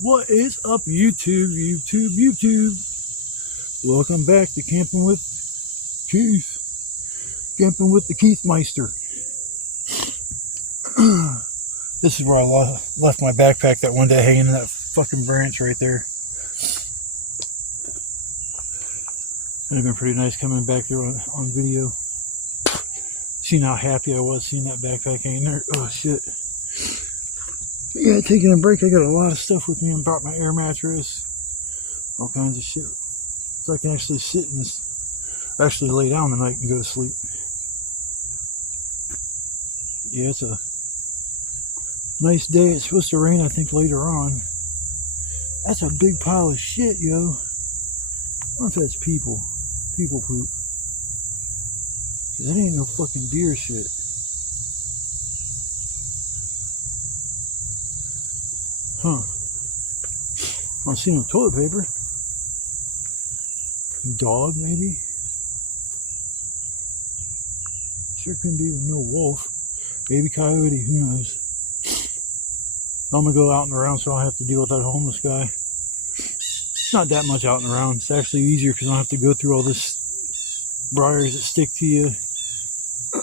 What is up, YouTube? Welcome back to Camping with Keith. Camping with the Keithmeister. This is where I left my backpack that one day hanging in that fucking branch right there. It would have been pretty nice coming back there on video. Seeing how happy I was seeing that backpack hanging there. Oh, shit. Yeah, taking a break. I got a lot of stuff with me. I brought my air mattress. All kinds of shit. So I can actually sit and actually lay down tonight and go to sleep. Yeah, it's a nice day. It's supposed to rain, I think, later on. That's a big pile of shit, yo. I wonder if that's people poop. Cause that ain't no fucking deer shit. Huh. I don't see no toilet paper. Dog, maybe? Sure couldn't be no wolf. Maybe coyote, who knows? I'm gonna go out and around so I don't have to deal with that homeless guy. It's not that much out and around. It's actually easier because I don't have to go through all this briars that stick to you.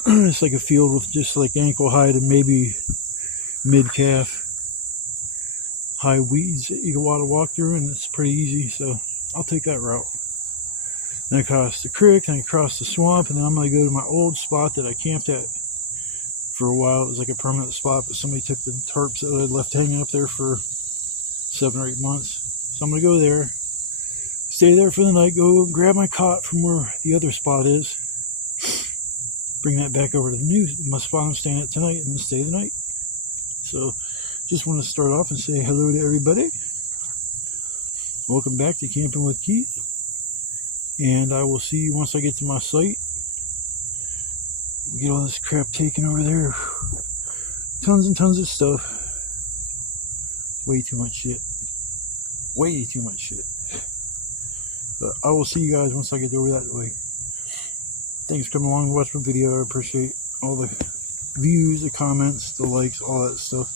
It's like a field with just like ankle high to maybe mid-calf high weeds that you can walk through, and it's pretty easy, so I'll take that route. Then I cross the creek, then I cross the swamp, and then I'm going to go to my old spot that I camped at for a while. It was like a permanent spot, but somebody took the tarps that I had left hanging up there for 7 or 8 months. So I'm going to go there, stay there for the night, go grab my cot from where the other spot is, bring that back over to my spot I'm staying at tonight, and then stay the night. So just want to start off and say hello to everybody. Welcome back to Camping with Keith. And I will see you once I get to my site. Get all this crap taken over there. Tons and tons of stuff. Way too much shit. Way too much shit. But I will see you guys once I get over that way. Thanks for coming along and watching my video. I appreciate all the views, the comments, the likes, all that stuff.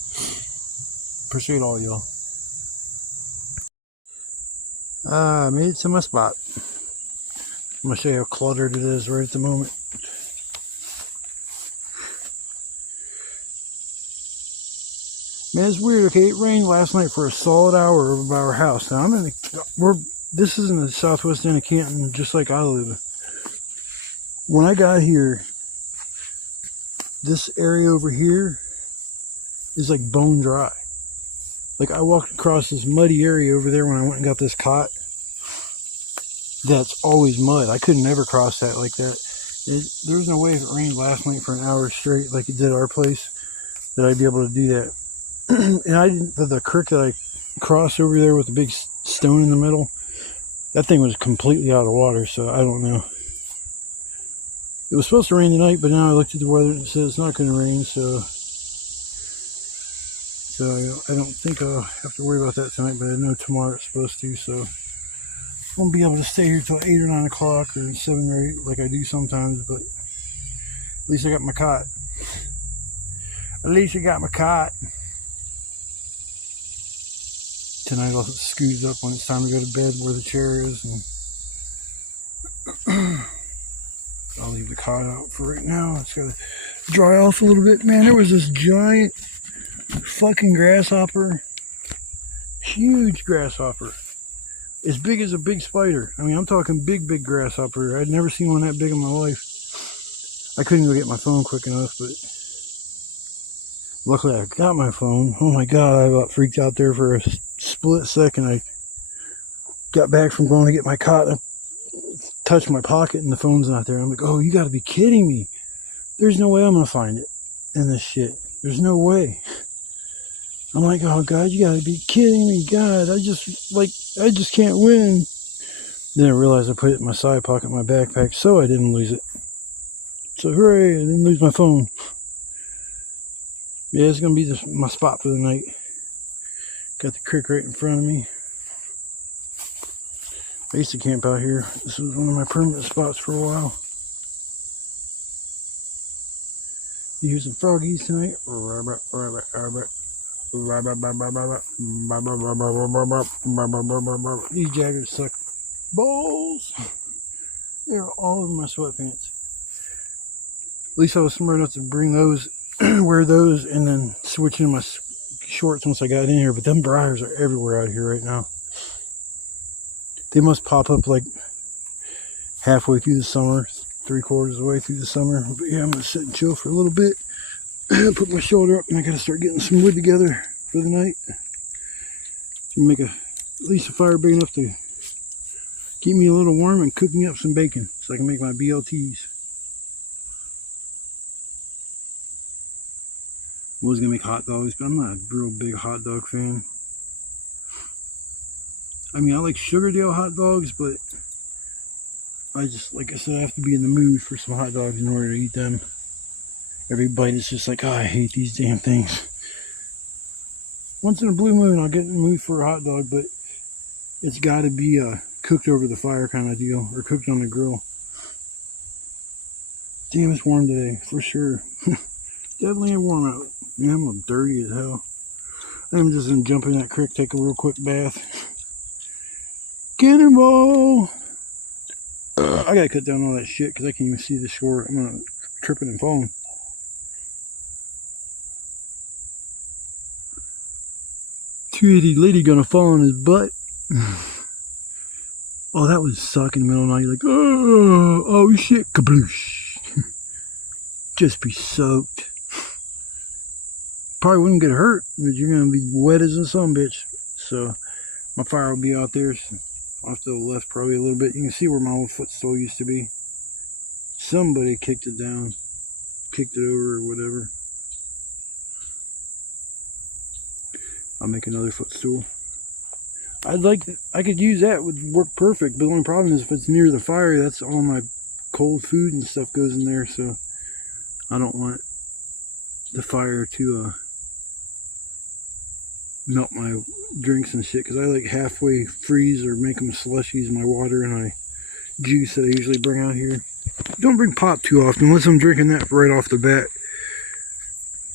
Appreciate all y'all. I made it to my spot. I'm going to show you how cluttered it is right at the moment. Man, it's weird. Okay, it rained last night for a solid hour over by our house. Now this is in the southwest end of Canton, just like I live. When I got here, this area over here is like bone dry. Like I walked across this muddy area over there when I went and got this cot. That's always mud. I could never cross that like that. There was no way if it rained last night for an hour straight like it did our place that I'd be able to do that. And I didn't, the creek that I crossed over there with the big stone in the middle, that thing was completely out of water, so I don't know. It was supposed to rain tonight, but now I looked at the weather and it says it's not going to rain, so I don't think I'll have to worry about that tonight, but I know tomorrow it's supposed to, so I won't be able to stay here till 8 or 9 o'clock or 7 or 8 like I do sometimes, but at least I got my cot. At least I got my cot. Tonight I'll scoot up when it's time to go to bed where the chair is, and I'll leave the cot out for right now. It's got to dry off a little bit. Man, there was this giant fucking grasshopper. Huge grasshopper. As big as a big spider. I mean, I'm talking big grasshopper. I'd never seen one that big in my life. I couldn't go get my phone quick enough, but luckily I got my phone. Oh my God, I about freaked out there for a split second. I got back from going to get my cot and I touched my pocket and the phone's not there. I'm like, oh, you gotta be kidding me. There's no way I'm gonna find it in this shit. There's no way. I'm like, oh God, you gotta be kidding me. God, I just can't win. Then I realized I put it in my side pocket, my backpack, so I didn't lose it. So hooray, I didn't lose my phone. Yeah, it's gonna be my spot for the night. Got the creek right in front of me. I used to camp out here. This was one of my permanent spots for a while. You hear some froggies tonight? These jackets suck balls. They're all over my sweatpants. At least I was smart enough to bring those, wear those, and then switch into my shorts once I got in here. But them briars are everywhere out here right now. They must pop up like halfway through the summer, 3/4 of the way through the summer. But yeah, I'm gonna sit and chill for a little bit. Put my shoulder up, and I gotta start getting some wood together for the night. Make at least a fire big enough to keep me a little warm and cook me up some bacon so I can make my BLTs. I was gonna make hot dogs, but I'm not a real big hot dog fan. I mean, I like Sugardale hot dogs, but I just, like I said, I have to be in the mood for some hot dogs in order to eat them. Every bite is just like, oh, I hate these damn things. Once in a blue moon, I'll get in the mood for a hot dog, but it's got to be cooked over the fire kind of deal, or cooked on the grill. Damn, it's warm today, for sure. Definitely warm out. Yeah, I'm dirty as hell. I'm just gonna jump in that creek, take a real quick bath. Cannonball! I gotta cut down all that shit because I can't even see the shore. I'm gonna tripping and falling. Two-headed lady gonna fall on his butt. Oh, that would suck in the middle of the night. You're like, oh shit, kabloosh. Just be soaked. Probably wouldn't get hurt, but you're gonna be wet as a sumbitch. So my fire will be out there, off to the left probably a little bit. You can see where my old footstool used to be. Somebody kicked it down, kicked it over or whatever. I'll make another footstool. I could use that, would work perfect, but the only problem is if it's near the fire, that's all my cold food and stuff goes in there, so I don't want the fire to melt my drinks and shit, because I like halfway freeze or make them slushies, my water and my juice that I usually bring out here. Don't bring pop too often unless I'm drinking that right off the bat.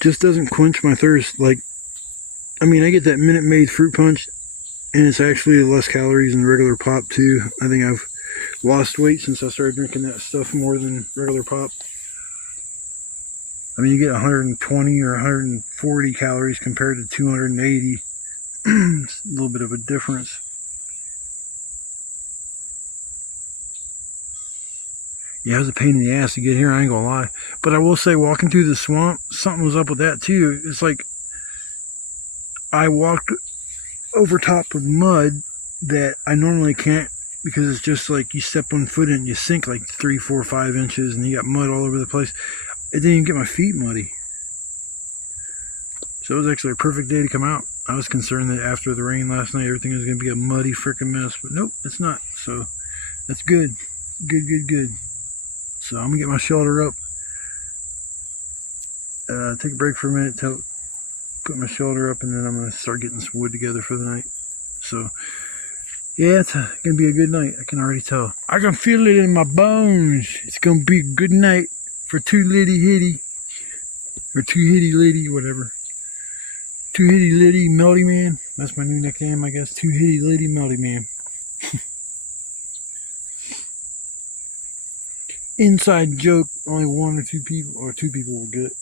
Just doesn't quench my thirst. Like, I mean, I get that Minute Maid fruit punch, and it's actually less calories than regular pop too. I think I've lost weight since I started drinking that stuff more than regular pop. I mean, you get 120 or 140 calories compared to 280. It's a little bit of a difference. Yeah, it was a pain in the ass to get here, I ain't gonna lie. But I will say, walking through the swamp, something was up with that too. It's like I walked over top of mud that I normally can't, because it's just like you step one foot in and you sink like 3, 4, 5 inches, and you got mud all over the place. It didn't even get my feet muddy. So it was actually a perfect day to come out. I was concerned that after the rain last night, everything was going to be a muddy freaking mess. But nope, it's not. So that's good. Good. So I'm going to get my shelter up. Take a break for a minute to put my shelter up, and then I'm going to start getting some wood together for the night. So yeah, it's going to be a good night. I can already tell. I can feel it in my bones. It's going to be a good night for Two Litty Hitty. Or Two Hitty Litty, whatever. Two Hitty Litty Melty Man. That's my new nickname, I guess. Two Hitty Litty Melty Man. Inside joke, only one or two people will get.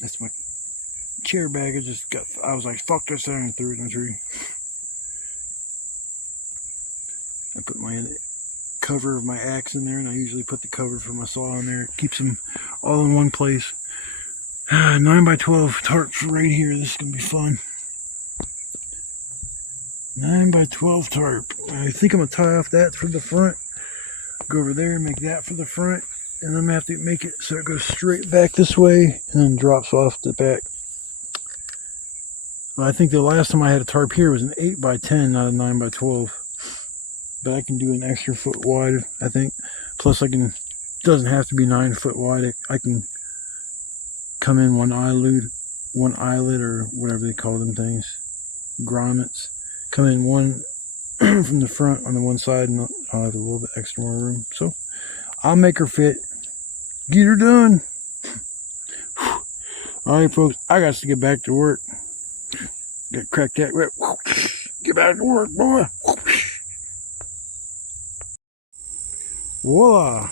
That's my chair bag. I was like, fuck this thing, and threw it in the tree. I put my cover of my axe in there, and I usually put the cover for my saw in there. Keeps them all in one place. 9x12 tarps right here. This is gonna be fun. 9x12 tarp. I think I'm gonna tie off that for the front. Go over there and make that for the front, and I'm gonna have to make it so it goes straight back this way and then drops off the back. Well, I think the last time I had a tarp here was an 8x10, not a 9x12. But I can do an extra foot wide, I think. Plus, it doesn't have to be 9 foot wide. I can come in one eyelid or whatever they call them things, grommets. Come in one from the front on the one side, and I'll have a little bit extra more room. So I'll make her fit. Get her done. All Alright, folks, I got to get back to work. Got to crack that whip. Get back to work, boy. Voila.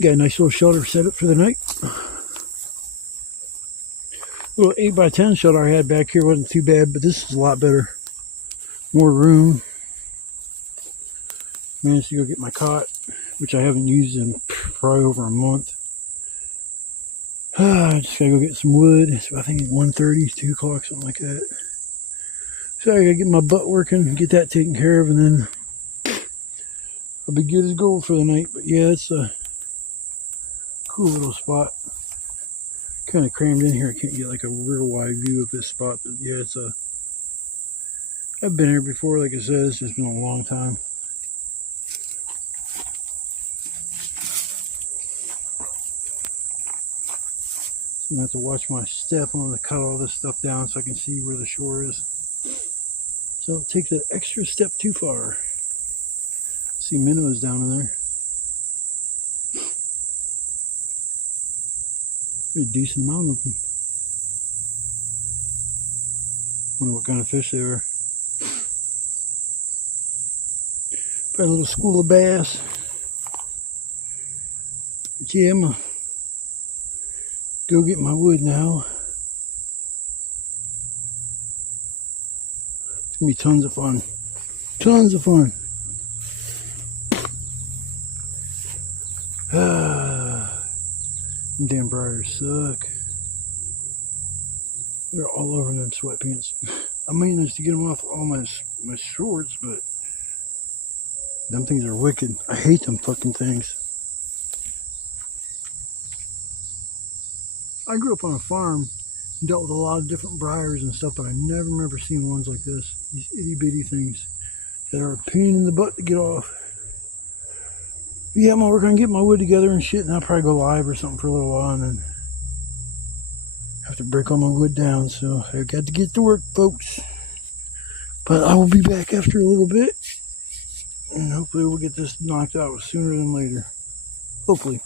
Got a nice little shelter set up for the night. Little 8x10 shelter I had back here wasn't too bad, but this is a lot better. More room. Managed to go get my cot, which I haven't used in probably over a month. I just gotta go get some wood. So I think it's 1:30, 2 o'clock, something like that. So I gotta get my butt working, get that taken care of, and then I'll be good as gold for the night. But yeah, it's a cool little spot. Kind of crammed in here. I can't get like a real wide view of this spot, but yeah, I've been here before, like I said. It's just been a long time. So I'm gonna have to watch my step. I'm gonna cut all this stuff down so I can see where the shore is. So don't take that extra step too far. See minnows down in there. There's a decent amount of them. Wonder what kind of fish they are. Probably a little school of bass. But yeah, I'm gonna go get my wood now. It's gonna be tons of fun. Tons of fun. Them damn briars suck. They're all over them sweatpants. I managed to get them off all my shorts, but them things are wicked. I hate them fucking things. I grew up on a farm and dealt with a lot of different briars and stuff, but I never remember seeing ones like this. These itty bitty things that are a pain in the butt to get off. Yeah, I'm gonna work on getting my wood together and shit, and I'll probably go live or something for a little while, and then have to break all my wood down. So I got to get to work, folks. But I will be back after a little bit, and hopefully we'll get this knocked out sooner than later. Hopefully.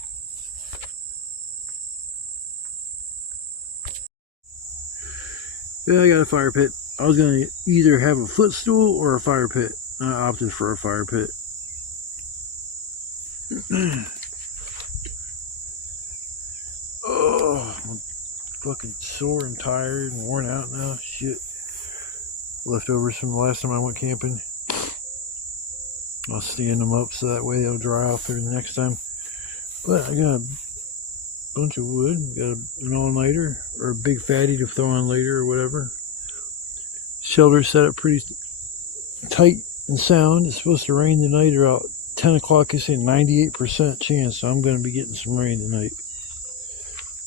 Yeah, I got a fire pit. I was gonna either have a footstool or a fire pit. I opted for a fire pit. Oh, I'm fucking sore and tired and worn out now. Shit. Leftovers from the last time I went camping. I'll stand them up so that way they'll dry off there the next time. But I got a bunch of wood. Got an all-nighter or a big fatty to throw on later or whatever. Shelter set up pretty tight and sound. It's supposed to rain tonight about 10 o'clock. It's a 98% chance, so I'm going to be getting some rain tonight.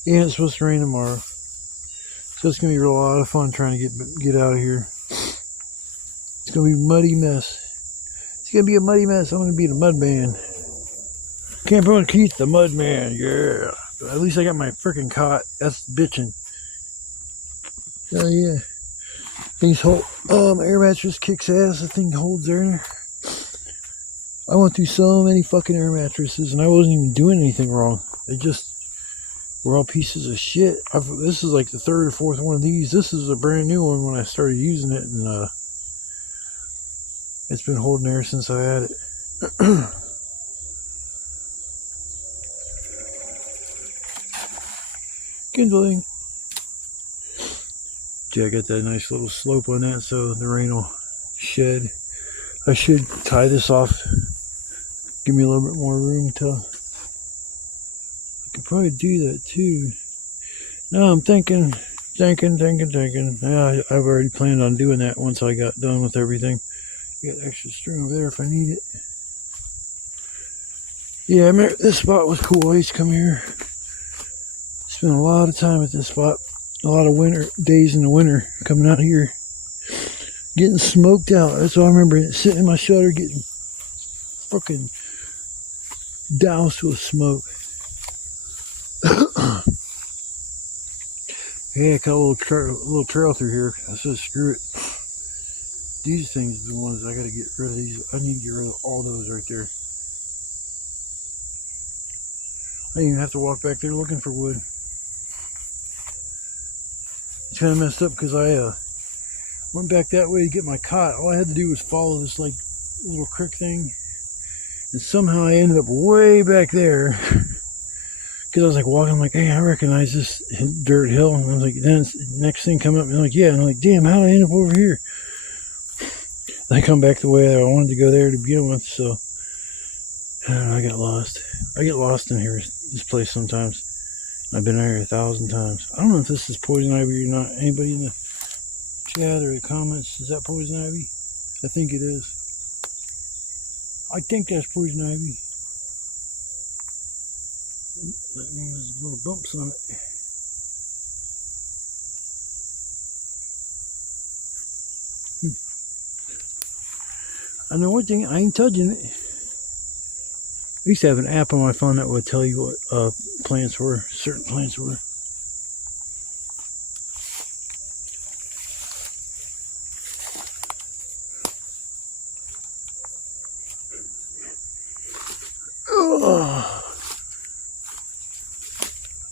And it's supposed to rain tomorrow. So it's going to be a lot of fun trying to get out of here. It's going to be a muddy mess. It's going to be a muddy mess. I'm going to be the mud man. Camper with Keith, the mud man. Yeah. At least I got my freaking cot. That's bitching. Oh, yeah. Things hold. My air mattress kicks ass. The thing holds there. I went through so many fucking air mattresses and I wasn't even doing anything wrong. They just were all pieces of shit. This is like the third or fourth one of these. This is a brand new one when I started using it, and it's been holding there since I had it. Kindling. Yeah, I got that nice little slope on that so the rain will shed. I should tie this off. Give me a little bit more room to... I could probably do that too. Now I'm thinking. Yeah, I've already planned on doing that once I got done with everything. Got extra string over there if I need it. Yeah, I remember this spot was cool. I used to come here. Spend a lot of time at this spot. A lot of winter days in the winter coming out here. Getting smoked out. That's all I remember. Sitting in my shelter getting fucking doused with smoke. Yeah, I got a little trail through here. I said screw it. These things are the ones I gotta get rid of. These I need to get rid of all those right there. I didn't even have to walk back there looking for wood. It's kind of messed up because I went back that way to get my cot. All I had to do was follow this like little creek thing, and somehow I ended up way back there. Because I was like walking, I'm like, hey, I recognize this dirt hill, and I was like, then next thing come up, and I'm like, yeah, and I'm like, damn, how did I end up over here? And I come back the way that I wanted to go there to begin with, so I don't know, I got lost. I get lost in here, this place sometimes. I've been here 1,000 times. I don't know if this is poison ivy or not. Anybody in the chat or the comments, is that poison ivy? I think it is. I think that's poison ivy. That means there's little bumps on it. I know one thing, I ain't touching it. I used to have an app on my phone that would tell you what plants were, certain plants were.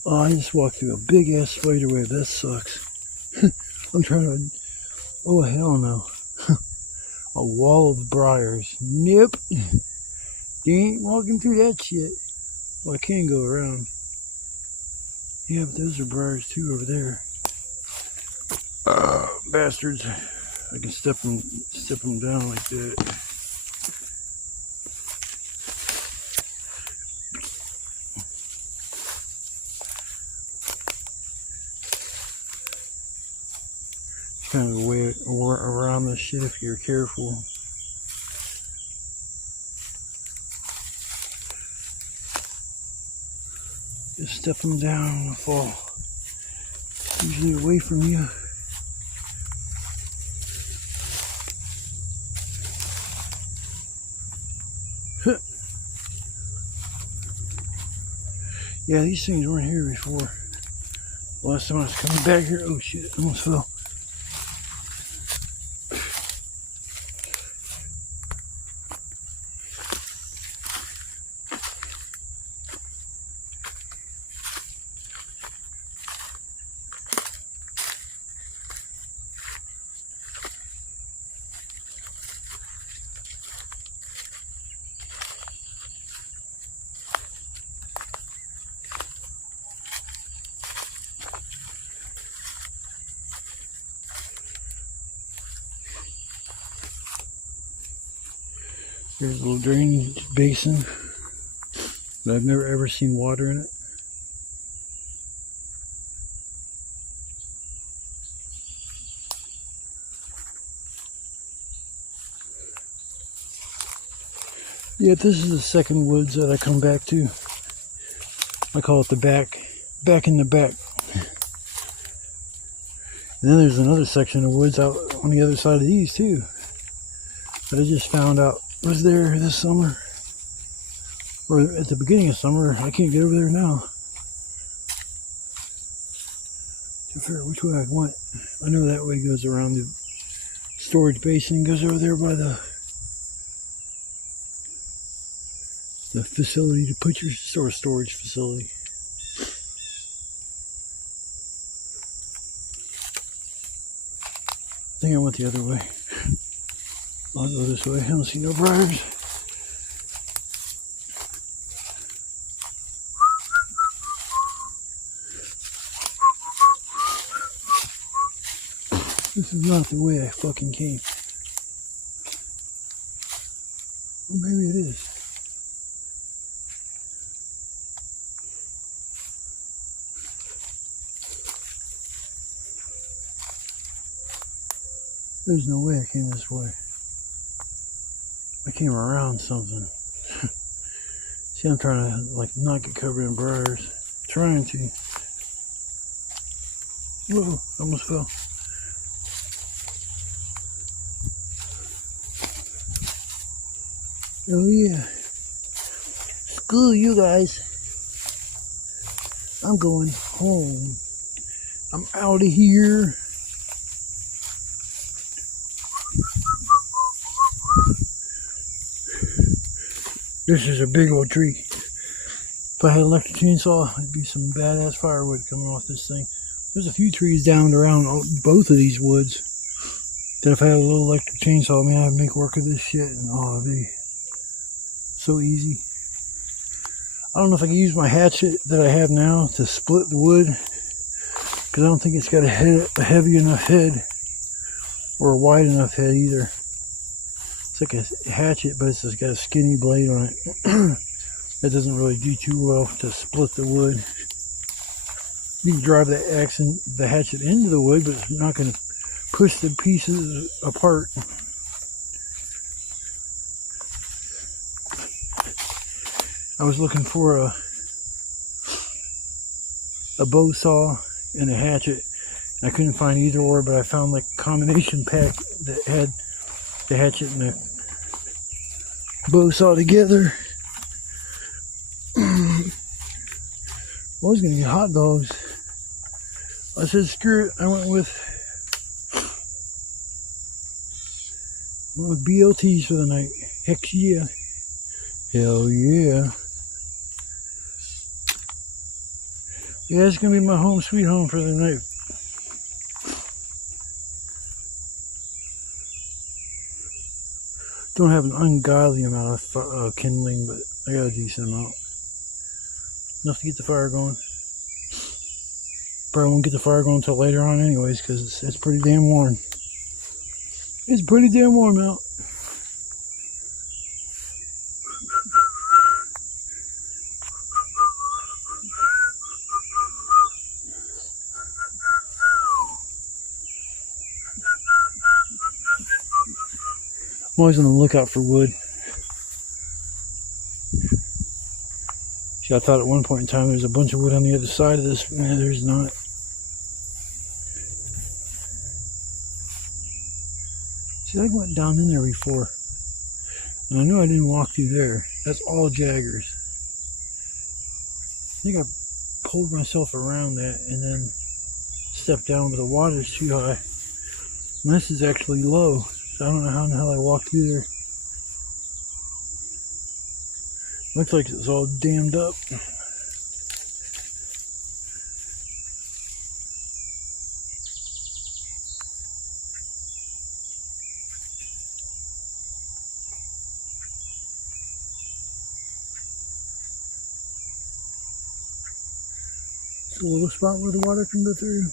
Oh, I just walked through a big ass spider web. That sucks. I'm trying to. Oh, hell no. A wall of briars. Nope. You ain't walking through that shit. Well, I can go around. Yeah, but those are briars too over there. Bastards. I can step them down like that. Kind of a way around this shit if you're careful. Just step them down and fall. Usually away from you. Yeah, these things weren't here before. Last time I was coming back here, oh shit, I almost fell. There's a little drainage basin, but I've never ever seen water in it. Yeah, this is the second woods that I come back to. I call it the back in the back. And then there's another section of woods out on the other side of these too, that I just found out was there this summer, or at the beginning of summer. I can't get over there now to figure out which way I went. I know that way goes around the storage basin and goes over there by the facility to put your storage facility. I think I went the other way. I'll go this way. I don't see no briars. This is not the way I fucking came. Or maybe it is. There's no way I came this way. I came around something. See, I'm trying to like not get covered in briars. Trying to. Whoa, almost fell. Oh yeah. Screw you guys. I'm going home. I'm out of here. This is a big old tree. If I had an electric chainsaw, it'd be some badass firewood coming off this thing. There's a few trees down around both of these woods that if I had a little electric chainsaw, man, I'd make work of this shit. And oh, it'd be so easy. I don't know if I can use my hatchet that I have now to split the wood, because I don't think it's got a heavy enough head or a wide enough head either. It's like a hatchet, but it's just got a skinny blade on it. That doesn't really do too well to split the wood. You can drive the hatchet into the wood, but it's not going to push the pieces apart. I was looking for a bow saw and a hatchet. I couldn't find either or, but I found like a combination pack that had the hatchet and the bow saw together. I was gonna get hot dogs. I said screw it. I went with BLTs for the night. Heck yeah. Hell yeah. Yeah, it's gonna be my home sweet home for the night. Don't have an ungodly amount of kindling, but I got a decent amount. Enough to get the fire going. Probably won't get the fire going until later on anyways, because it's pretty damn warm. It's pretty damn warm out. I'm always on the lookout for wood. See, I thought at one point in time there's a bunch of wood on the other side of this. Man, there's not. See, I went down in there before, and I knew I didn't walk through there. That's all jaggers. I think I pulled myself around that and then stepped down, but the water's too high. And this is actually low, so I don't know how in the hell I walked through there. Looks like it's all dammed up. It's a little spot where the water can go through.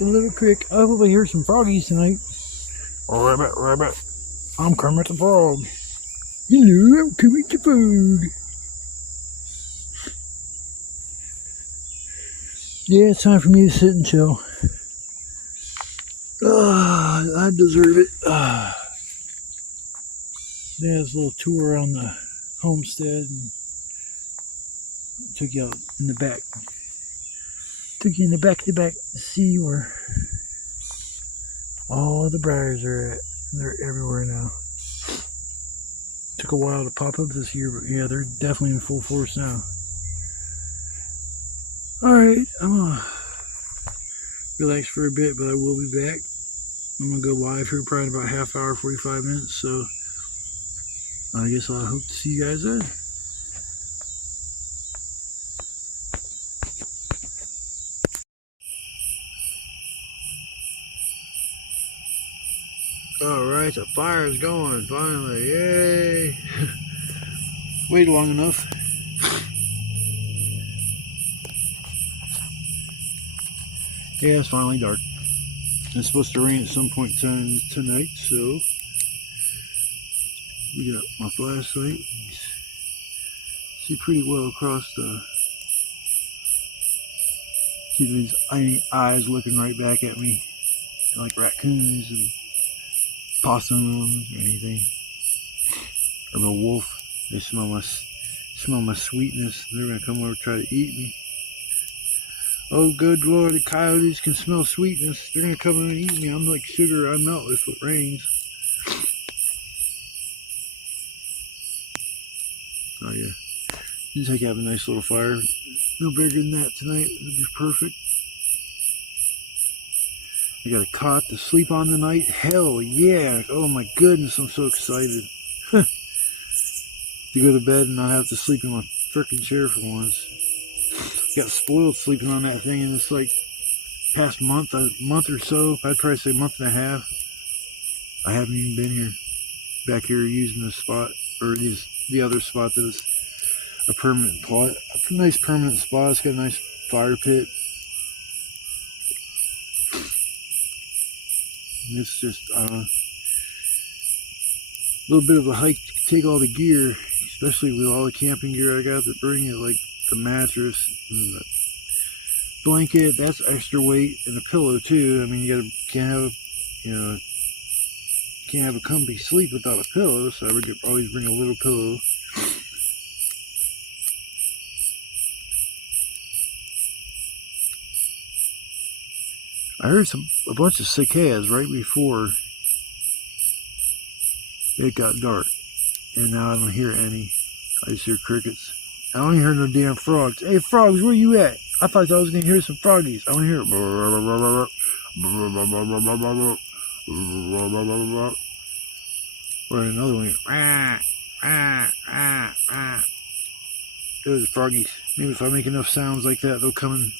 A little creek. I hope I hear some froggies tonight. Rabbit, rabbit. I'm Kermit the Frog. Hello, I'm Kermit the Frog. Yeah, it's time for me to sit and chill. I deserve it. There's a little tour around the homestead and took you out in the back. Took you in the back to see where all the briars are at. They're everywhere now. Took a while to pop up this year, but yeah, they're definitely in full force now. Alright, I'm gonna relax for a bit, but I will be back. I'm gonna go live here probably in about half hour, 45 minutes, so I guess I hope to see you guys then. Alright, the fire's going finally. Yay! Waited long enough. Yeah, it's finally dark. It's supposed to rain at some point tonight, so we got my flashlight. See pretty well across the. See these eyes looking right back at me, like raccoons and possums or anything, or a wolf. They smell my sweetness. They're gonna come over and try to eat me. Oh, good Lord, the coyotes can smell sweetness. They're going to come in and eat me. I'm like sugar. I melt if it rains. Oh, yeah. Seems like I have a nice little fire. No bigger than that tonight. It'll be perfect. I got a cot to sleep on tonight. Hell yeah. Oh, my goodness. I'm so excited. To go to bed and not have to sleep in my frickin' chair for once. Got spoiled sleeping on that thing, and it's like past a month or so. I'd probably say a month and a half. I haven't even been here, back here using the spot, or the other spot that is a permanent plot. A nice permanent spot. It's got a nice fire pit. And it's just a little bit of a hike to take all the gear, especially with all the camping gear I got to bring it, like the mattress and the blanket. That's extra weight, and a pillow too. I mean, can't have a comfy sleep without a pillow, so I would always bring a little pillow. I heard a bunch of cicadas right before it got dark, and now I don't hear any. I just hear crickets. I don't even hear no damn frogs. Hey, frogs, where you at? I thought I was going to hear some froggies. I don't hear it. Or another one. Those are froggies. Maybe if I make enough sounds like that, they'll come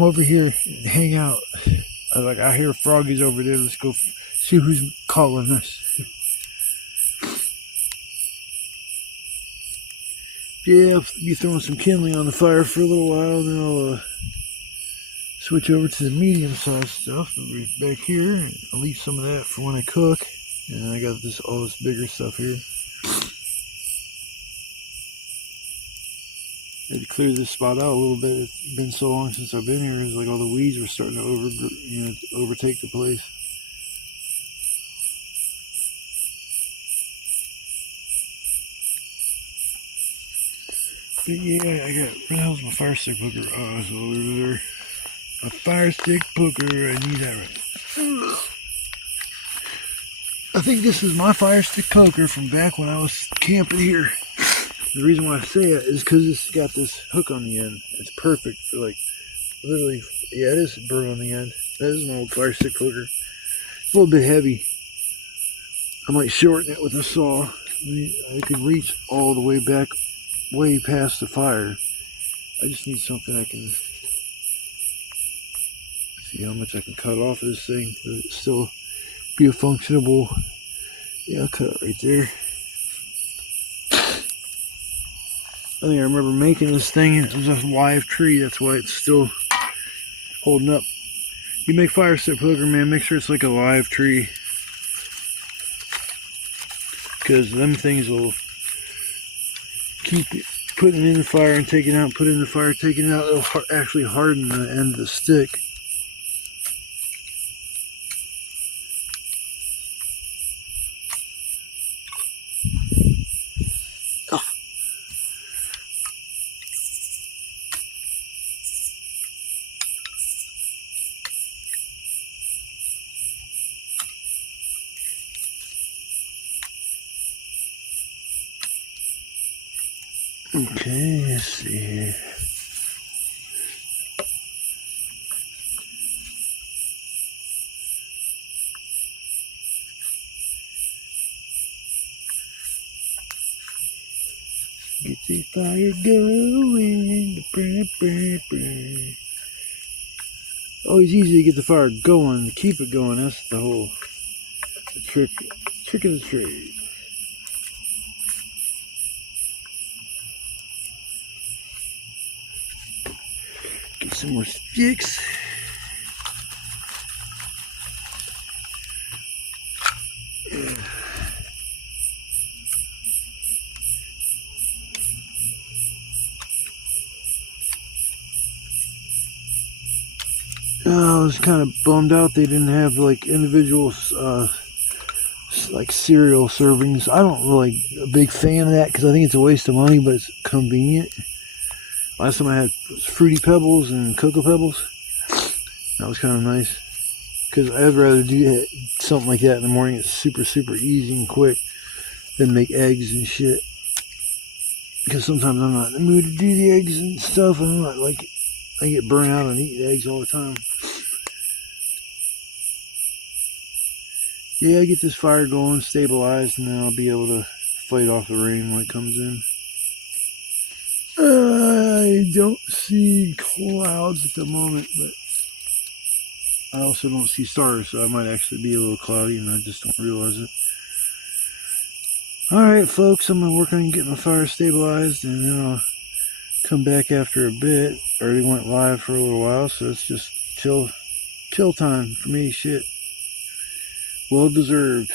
over here and hang out. I hear froggies over there. Let's go see who's calling us. Yeah, I'll be throwing some kindling on the fire for a little while, and then I'll switch over to the medium-sized stuff. I'll be back here, and I'll leave some of that for when I cook. And I got all this bigger stuff here. I had to clear this spot out a little bit. It's been so long since I've been here. It's like all the weeds were starting to overtake the place. But yeah, I got, where the hell's my fire stick poker? Oh, it's over there. A fire stick poker, I need that right. I think this is my fire stick poker from back when I was camping here. The reason why I say it is because it's got this hook on the end. It's perfect for like, literally, yeah, it is a burr on the end. That is an old fire stick poker. It's a little bit heavy. I might shorten it with a saw. I could reach all the way back, way past the fire. I just need something I can see how much I can cut off of this thing, but it still be a functionable. Yeah, I'll cut it right there. I think I remember making this thing. It was a live tree. That's why it's still holding up. You make fire stick poker, man, make sure it's like a live tree, because them things will keep putting it in the fire and taking it out, put it in the fire, taking it out. It'll actually harden the end of the stick. Oh. Okay, let's see here. Get the fire going. Always easy to get the fire going, to keep it going. That's the whole trick of the trade. Get some more sticks. I was kind of bummed out they didn't have like individual like cereal servings. I don't really a big fan of that because I think it's a waste of money, but it's convenient. Last time I had was Fruity Pebbles and Cocoa Pebbles. That was kind of nice. Because I'd rather do something like that in the morning. It's super, super easy and quick than make eggs and shit. Because sometimes I'm not in the mood to do the eggs and stuff. And I'm not like, I get burnt out on eating eggs all the time. Yeah, I get this fire going, stabilized, and then I'll be able to fight off the rain when it comes in. I don't see clouds at the moment, but I also don't see stars, so I might actually be a little cloudy and I just don't realize it. Alright folks, I'm going to work on getting my fire stabilized and then I'll come back after a bit. I already went live for a little while, so it's just chill time for me. Shit. Well deserved.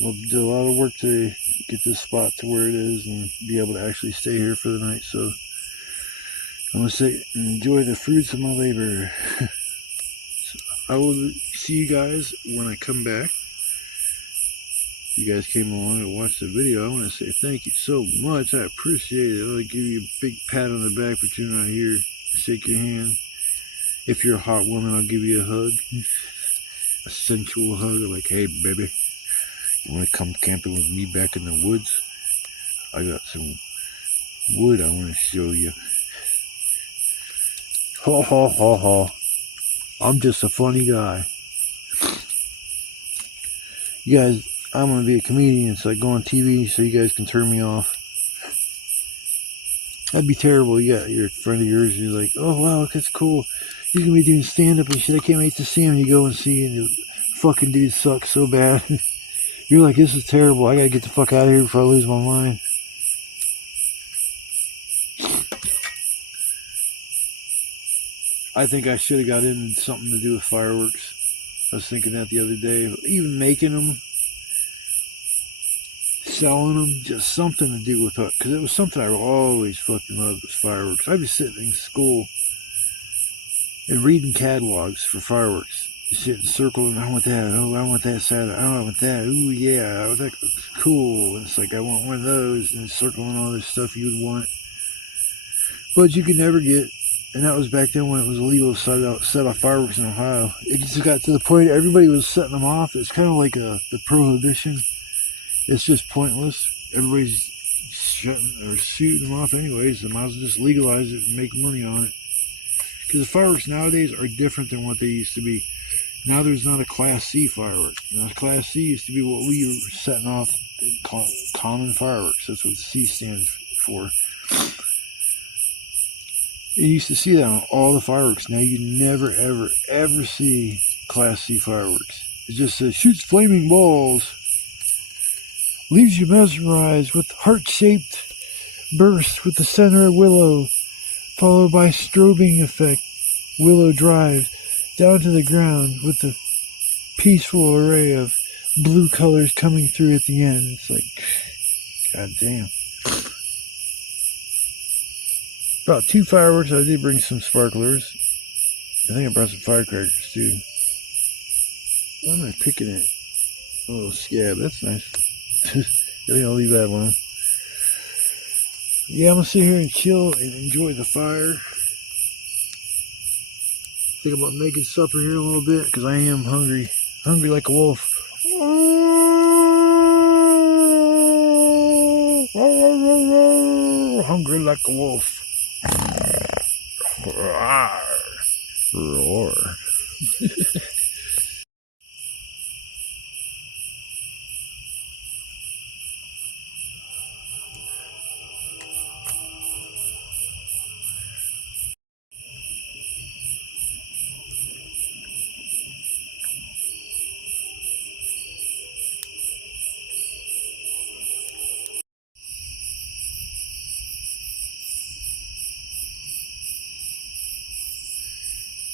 Well, did a lot of work to get this spot to where it is and be able to actually stay here for the night, so I'm going to sit and enjoy the fruits of my labor. So I will see you guys when I come back. If you guys came along to watch the video, I want to say thank you so much. I appreciate it. I'll give you a big pat on the back, but you're not here. Shake your hand. If you're a hot woman, I'll give you a hug. A sensual hug, like, hey, baby, you want to come camping with me back in the woods? I got some wood I want to show you. Ha ha ha ha. I'm just a funny guy. You guys, I'm going to be a comedian, so I go on TV so you guys can turn me off. That'd be terrible. You got your friend of yours, you're like, oh wow, that's cool. He's going to be doing stand-up and shit. I can't wait to see him. You go and see him. The fucking dude sucks so bad. You're like, this is terrible. I got to get the fuck out of here before I lose my mind. I think I should have got into something to do with fireworks. I was thinking that the other day. Even making them, selling them, just something to do with it. Because it was something I always fucking loved was fireworks. I'd be sitting in school and reading catalogs for fireworks. Sitting circling, I want that. Oh, I want that side. I want that. Ooh, yeah, that looks cool. And it's like, I want one of those. And circling all this stuff you would want. But you could never get. And that was back then when it was illegal to set off fireworks in Ohio. It just got to the point everybody was setting them off. It's kind of like the prohibition. It's just pointless. Everybody's shooting them off anyways. They might as well just legalize it and make money on it. Because the fireworks nowadays are different than what they used to be. Now there's not a Class C firework. Now Class C used to be what we were setting off, common fireworks. That's what C stands for. You used to see that on all the fireworks. Now you never, ever, ever see Class C fireworks. It just says, shoots flaming balls. Leaves you mesmerized with heart-shaped burst with the center of willow, followed by strobing effect. Willow drives down to the ground with the peaceful array of blue colors coming through at the end. It's like, god damn. About 2 fireworks. I did bring some sparklers. I think I brought some firecrackers too. Why am I picking it? A little scab. That's nice. I think I'll leave that alone. Yeah, I'm gonna sit here and chill and enjoy the fire. Think about making supper here in a little bit because I am hungry. Hungry like a wolf. Hungry like a wolf. Roar.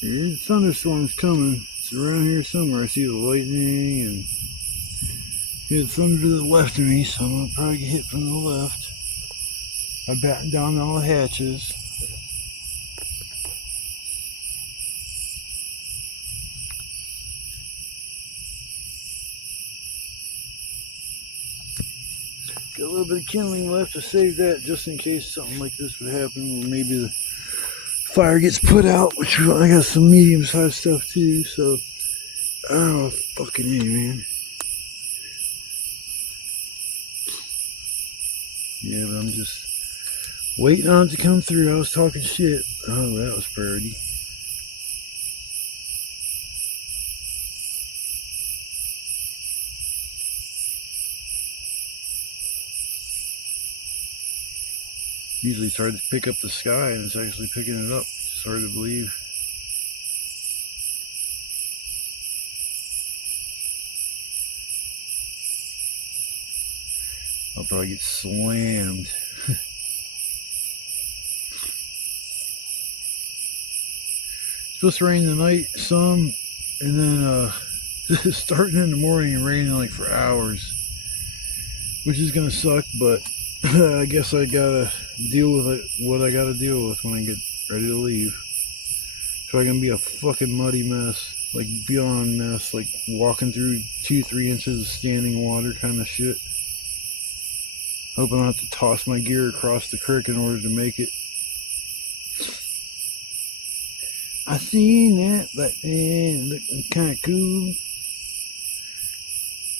Yeah, thunderstorm's coming. It's around here somewhere. I see the lightning and hit thunder to the left of me, so I'm gonna probably get hit from the left. I battened down all the hatches. Got a little bit of kindling left to save that just in case something like this would happen. Or maybe the fire gets put out, which I got some medium-sized stuff too, so I don't know, fucking A, man. Yeah, but I'm just waiting on it to come through. I was talking shit. Oh, that was priority. Usually it's hard to pick up the sky, and it's actually picking it up. It's hard to believe. I'll probably get slammed. It's supposed to rain tonight some, and then starting in the morning and raining like for hours, which is gonna suck, but I guess I gotta deal with it, what I gotta deal with when I get ready to leave. It's probably gonna be a fucking muddy mess, like beyond mess, like walking through 2-3 inches of standing water kind of shit. Hoping I don't have to toss my gear across the creek in order to make it. I seen that, but man, looking kinda cool.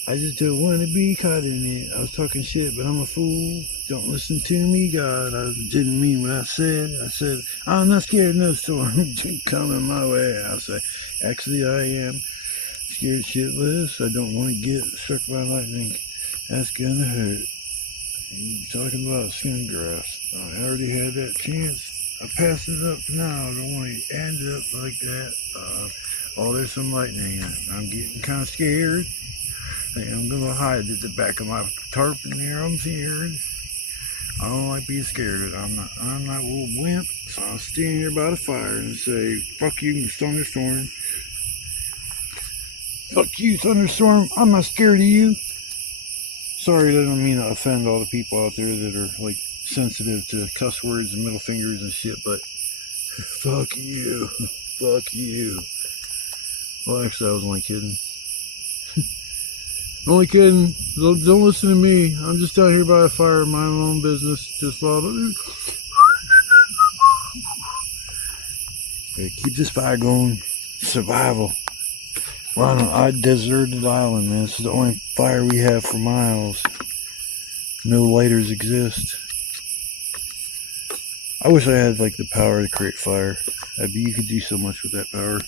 I just don't want to be caught in it. I was talking shit, but I'm a fool. Don't listen to me, God. I didn't mean what I said. I said, I'm not scared of no storm coming my way. I said, actually, I am scared shitless. I don't want to get struck by lightning. That's gonna hurt. You're talking about snowgrass. I already had that chance. I passed it up now. I don't want to end up like that. Oh, there's some lightning. I'm getting kind of scared. I'm gonna hide at the back of my tarp in there. I'm scared. I don't like being scared. I'm not a little wimp, so I'll stand here by the fire and say, fuck you, thunderstorm. Fuck you, thunderstorm. I'm not scared of you. Sorry, I don't mean to offend all the people out there that are like sensitive to cuss words and middle fingers and shit, but fuck you. Fuck you. Well, actually, I was only kidding. Only kidding. Don't listen to me. I'm just out here by a fire, minding my own business. Just thought, keep this fire going. Survival. We're on a deserted island, man. This is the only fire we have for miles. No lighters exist. I wish I had like the power to create fire. You could do so much with that power.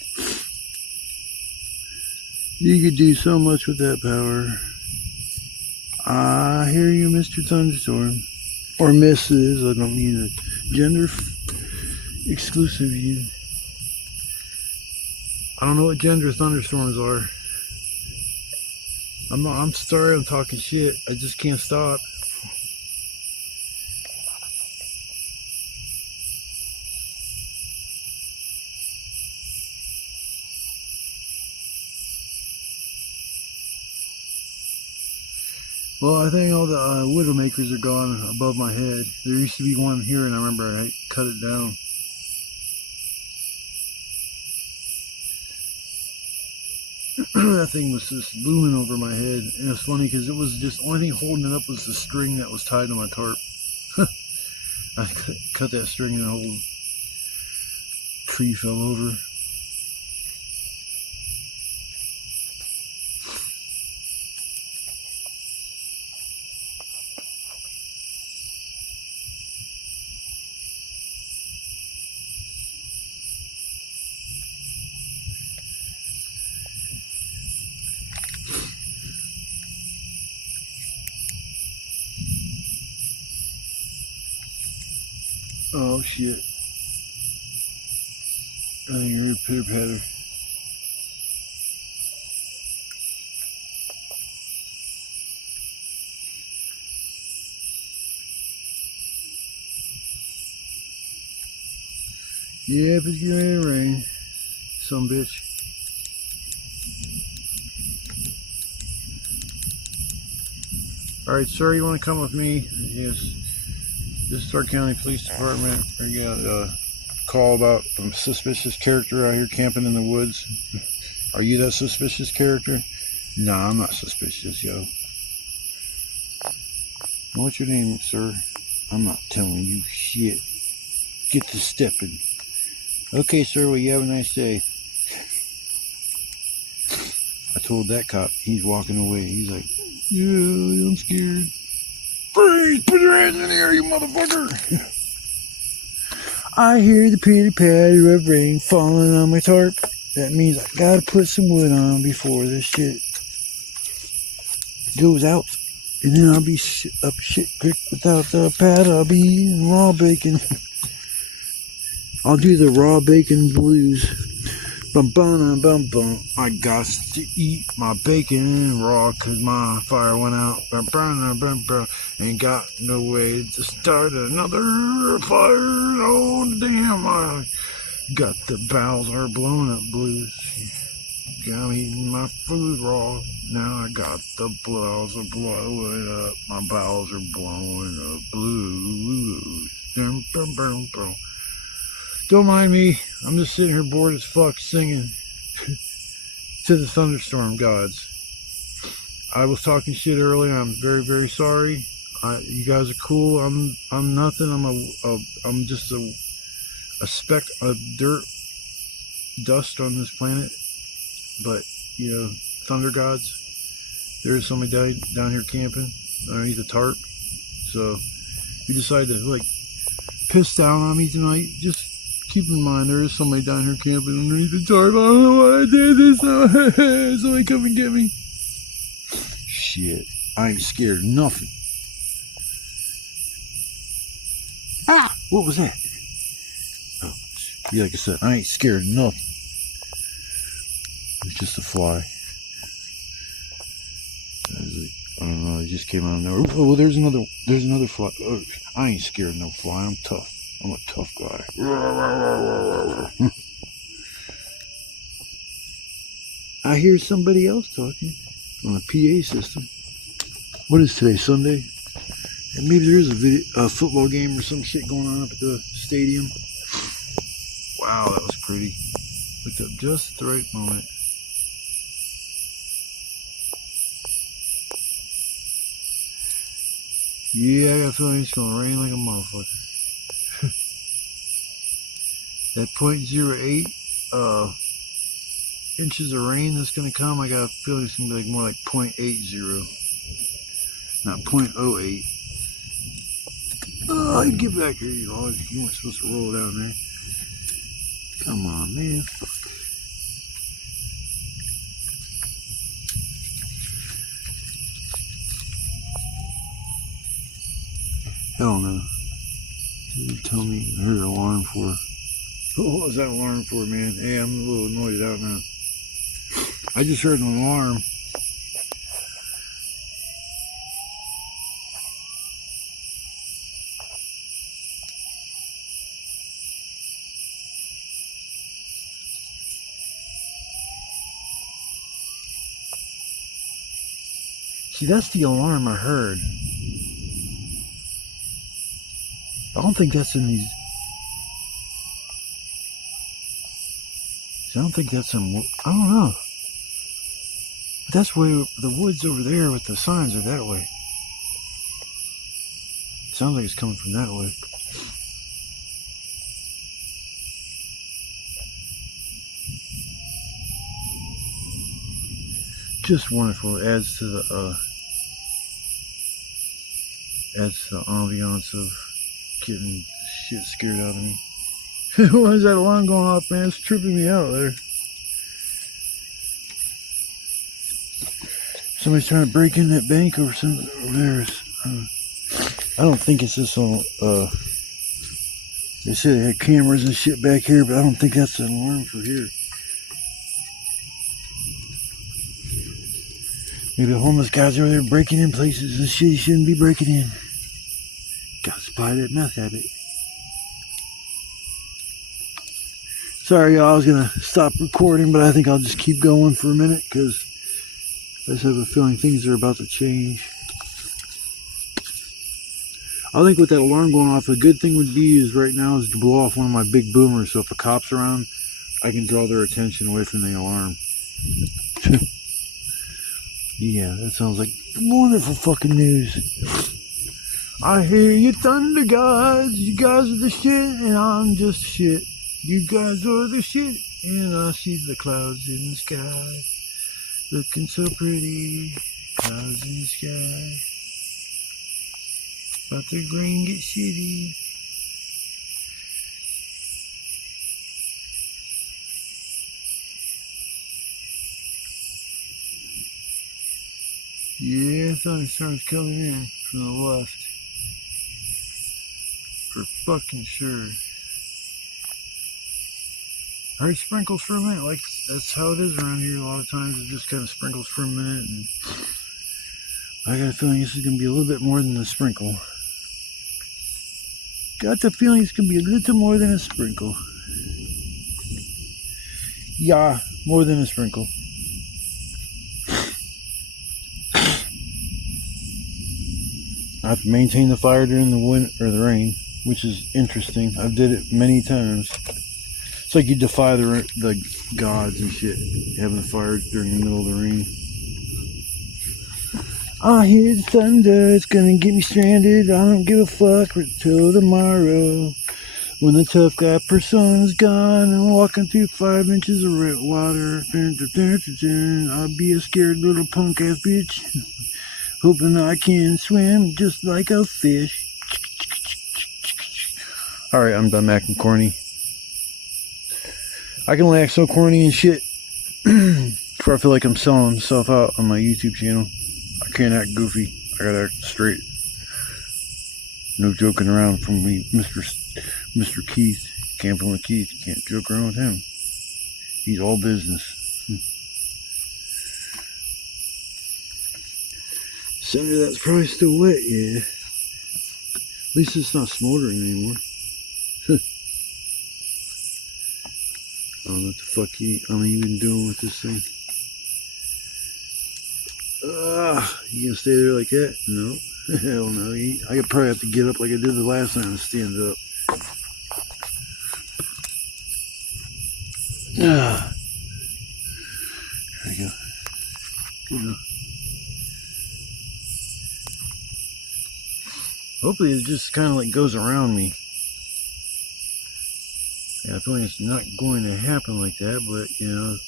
You could do so much with that power. I hear you, Mr. Thunderstorm. Or Mrs. I don't mean a gender exclusive you. I don't know what gender thunderstorms are. I'm sorry I'm talking shit. I just can't stop. Well, I think all the widowmakers are gone above my head. There used to be one here, and I remember I cut it down. That thing was just looming over my head, and it's funny because it was just, only thing holding it up was the string that was tied to my tarp. I cut that string and the whole tree fell over. Oh shit. I think you're a pitter patter. Yeah, but it's getting ready to rain. Some bitch. Alright, sir, you want to come with me? Yes. This is Stark County Police Department. We got a call about a suspicious character out here camping in the woods. Are you that suspicious character? No, I'm not suspicious, yo. What's your name, sir? I'm not telling you shit. Get to stepping. Okay, sir, well, you have a nice day. I told that cop, he's walking away. He's like, yeah, I'm scared. Freeze! Put your hands in the air, you motherfucker! I hear the pitter patter of rain falling on my tarp. That means I gotta put some wood on before this shit goes out. And then I'll be up shit creek without the pad. I'll be eating raw bacon. I'll do the raw bacon blues. Bum bum bum bum. I got to eat my bacon raw cause my fire went out. Bum bum bum bum. Ain't got no way to start another fire. Oh damn! I got the bowels are blowing up blues. I'm eating my food raw. Now I got the bowels are blowing up. My bowels are blowing up blues. Dum bum bum bum. Don't mind me. I'm just sitting here bored as fuck singing to the thunderstorm gods. I was talking shit earlier. I'm very, very sorry. You guys are cool. I'm nothing. I'm just a speck of dirt, dust on this planet. But you know, thunder gods. There is somebody down here camping underneath a tarp. So if you decide to like piss down on me tonight, just keep in mind there is somebody down here camping underneath the tarp. I don't know why I did this. Somebody come and get me. Shit, I ain't scared of nothing. Ah, what was that? Oh, yeah, like I said, I ain't scared of nothing. It's just a fly. I don't know. It just came out of nowhere. Oh, well, there's another fly. Oh, I ain't scared of no fly. I'm tough. I'm a tough guy. I hear somebody else talking on a PA system. What is today? Sunday? And maybe there is a football game or some shit going on up at the stadium. Wow, that was pretty. Looked up just at the right moment. Yeah, I got a feeling it's gonna rain like a motherfucker. That 0.08 inches of rain that's gonna come, I got a feeling it's gonna be like more like 0.80, not 0.08. Oh, get back here, you know. You weren't supposed to roll down there. Come on, man. Fuck. Hell no. You tell me I heard an alarm for. What was that alarm for, man? Hey, I'm a little annoyed out now. I just heard an alarm. See, that's the alarm I heard. I don't think that's in these. I don't think that's in. I don't know. But that's way. The woods over there with the signs are that way. It sounds like it's coming from that way. Just wonderful. It adds to the ambiance of getting shit scared out of me. Why is that alarm going off, man? It's tripping me out there. Somebody's trying to break in that bank or something over there. I don't think it's this on. They said they had cameras and shit back here, but I don't think that's an alarm for here. Maybe the homeless guys over there breaking in places and shit he shouldn't be breaking in. Got to spy that meth habit. Sorry, y'all, I was going to stop recording, but I think I'll just keep going for a minute because I just have a feeling things are about to change. I think with that alarm going off, a good thing would be is right now is to blow off one of my big boomers, so if a cop's around, I can draw their attention away from the alarm. Yeah, that sounds like wonderful fucking news. I hear you thunder gods, you guys are the shit, and I'm just shit. You guys are the shit, and I see the clouds in the sky, looking so pretty, clouds in the sky. About the green get shitty. Yeah, thunderstorms coming in from the left. For fucking sure. I heard sprinkles for a minute, like that's how it is around here. A lot of times it just kind of sprinkles for a minute, and I got a feeling this is going to be a little bit more than a sprinkle. Got the feeling it's going to be a little more than a sprinkle. Yeah, more than a sprinkle. I have to maintain the fire during the wind or the rain, which is interesting. I've did it many times. It's like you defy the gods and shit, having a fire during the middle of the rain. I hear the thunder, it's gonna get me stranded. I don't give a fuck till tomorrow. When the tough guy persona's gone, I'm walking through 5 inches of red water. I'll be a scared little punk ass bitch, hoping I can swim just like a fish. Alright, I'm done acting corny. I can only act so corny and shit before I feel like I'm selling myself out on my YouTube channel. I can't act goofy. I gotta act straight. No joking around from me, Mr. Keith. Camping with Keith. You can't joke around with him. He's all business. Cinder that's probably still wet, yeah. At least it's not smoldering anymore. I don't know what the fuck I'm even doing with this thing. You gonna stay there like that? No. Hell no. I could probably have to get up like I did the last time and stand up. There we go. Good enough. Hopefully it just kind of like goes around me. Yeah, I feel like it's not going to happen like that, but you know,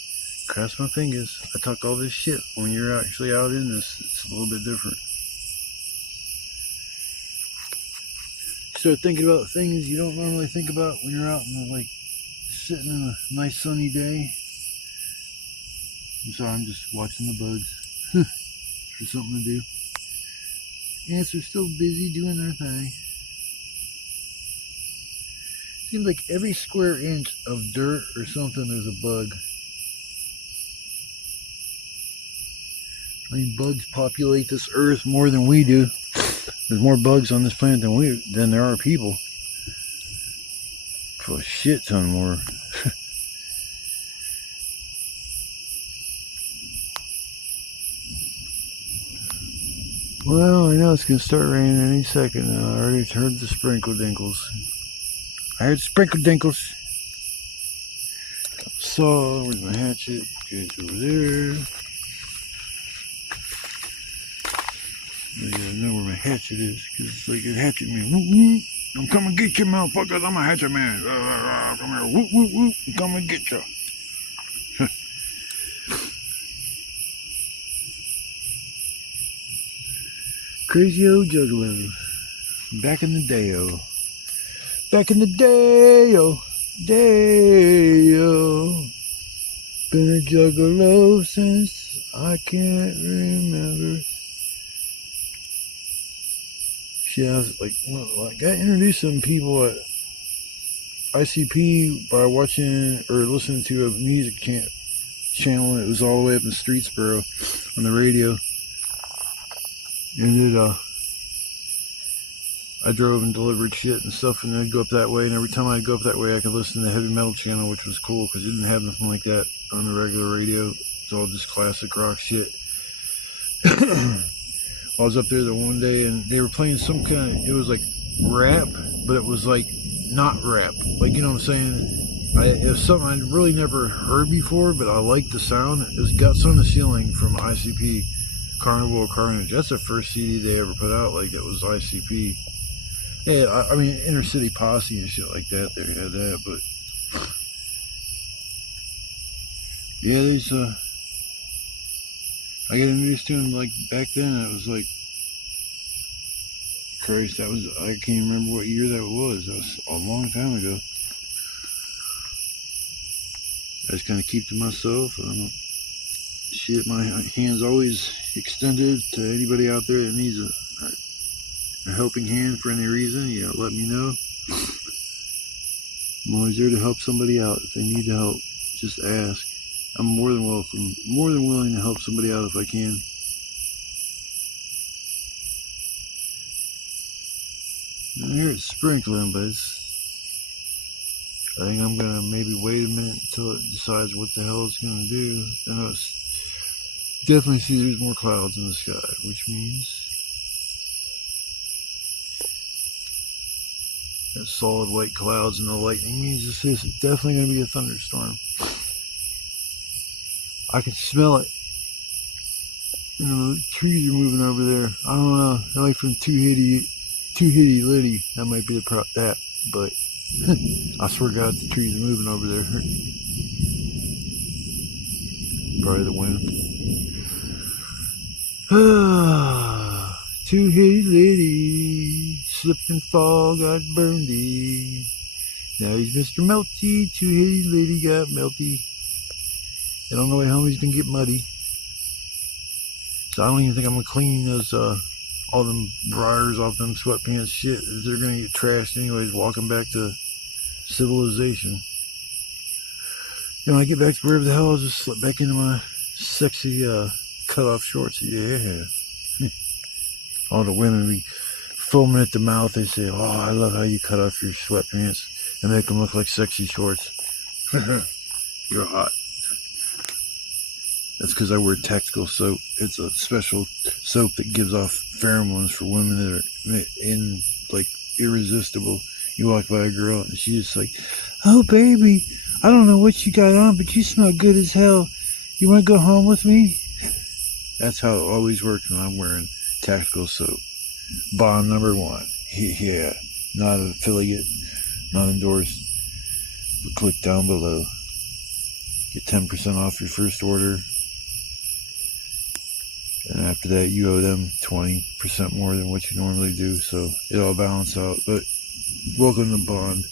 cross my fingers. I talk all this shit. When you're actually out in this, it's a little bit different. Start thinking about things you don't normally think about when you're out in the, like, sitting in a nice sunny day. I'm sorry, I'm just watching the bugs for something to do. Ants are still busy doing their thing. Seems like every square inch of dirt or something there's a bug. I mean, bugs populate this earth more than we do. There's more bugs on this planet than there are people. For a shit ton more. Well, I know it's gonna start raining any second now. I already heard the sprinkle dinkles. I heard sprinkle dinkles. Saw, where's my hatchet? Okay, it's over there. I gotta know where my hatchet is, because it's like a hatchet man. I'm coming to get you, motherfuckers. I'm a hatchet man. Come here. Whoop, whoop, whoop. I'm coming to get you. Crazy old juggalo. Back in the day-o. Back in the day-o. Day-o. Been a juggalo since I can't remember. Yeah, I was like, well, I got introduced to some people at ICP by watching or listening to a music channel, and it was all the way up in Streetsboro on the radio. And I drove and delivered shit and stuff, and I'd go up that way, and every time I'd go up that way I could listen to the heavy metal channel, which was cool because it didn't have nothing like that on the regular radio. It's all just classic rock shit. I was up there the one day and they were playing some kind of, it was like rap, but it was like not rap. Like, you know what I'm saying? It was something I'd really never heard before, but I liked the sound. It was Guts on the Ceiling from ICP. Carnival of Carnage. That's the first CD they ever put out. Like that was ICP. Yeah, I mean Inner City Posse and shit like that. They had that, but yeah, these I got introduced to him like back then. It was like, Christ, that was, I can't even remember what year that was. That was a long time ago. I just kind of keep to myself. I don't, shit, my hand's always extended to anybody out there that needs a helping hand for any reason. You know, let me know. I'm always there to help somebody out if they need help. Just ask. I'm more than welcome, more than willing to help somebody out if I can. I hear it's sprinkling, but I think I'm gonna maybe wait a minute until it decides what the hell it's gonna do. I know it's definitely see there's more clouds in the sky, which means that solid white clouds and the lightning means this is definitely gonna be a thunderstorm. I can smell it. You know, the trees are moving over there. I don't know. They're like from Too Hitty Litty. That might be that, but I swear to God, the trees are moving over there. Probably the wind. Too Hitty Litty, slip and fall, got burnedy. Now he's Mr. Melty. Too Hitty Litty got melty. And on the way home, he's gonna get muddy. So I don't even think I'm gonna clean those, all them briars off them sweatpants shit. They're gonna get trashed anyways, walking back to civilization. You know, I get back to wherever the hell, I'll just slip back into my sexy, cut-off shorts. Yeah. All the women be foaming at the mouth. They say, oh, I love how you cut off your sweatpants and make them look like sexy shorts. You're hot. That's because I wear Tactical soap. It's a special soap that gives off pheromones for women that are like irresistible. You walk by a girl and she's just like, oh baby, I don't know what you got on, but you smell good as hell. You want to go home with me? That's how it always works when I'm wearing Tactical soap. Bond number 1. Yeah, not an affiliate, not endorsed, but click down below. Get 10% off your first order. And after that, you owe them 20% more than what you normally do. So it all balances out. But welcome to Bond.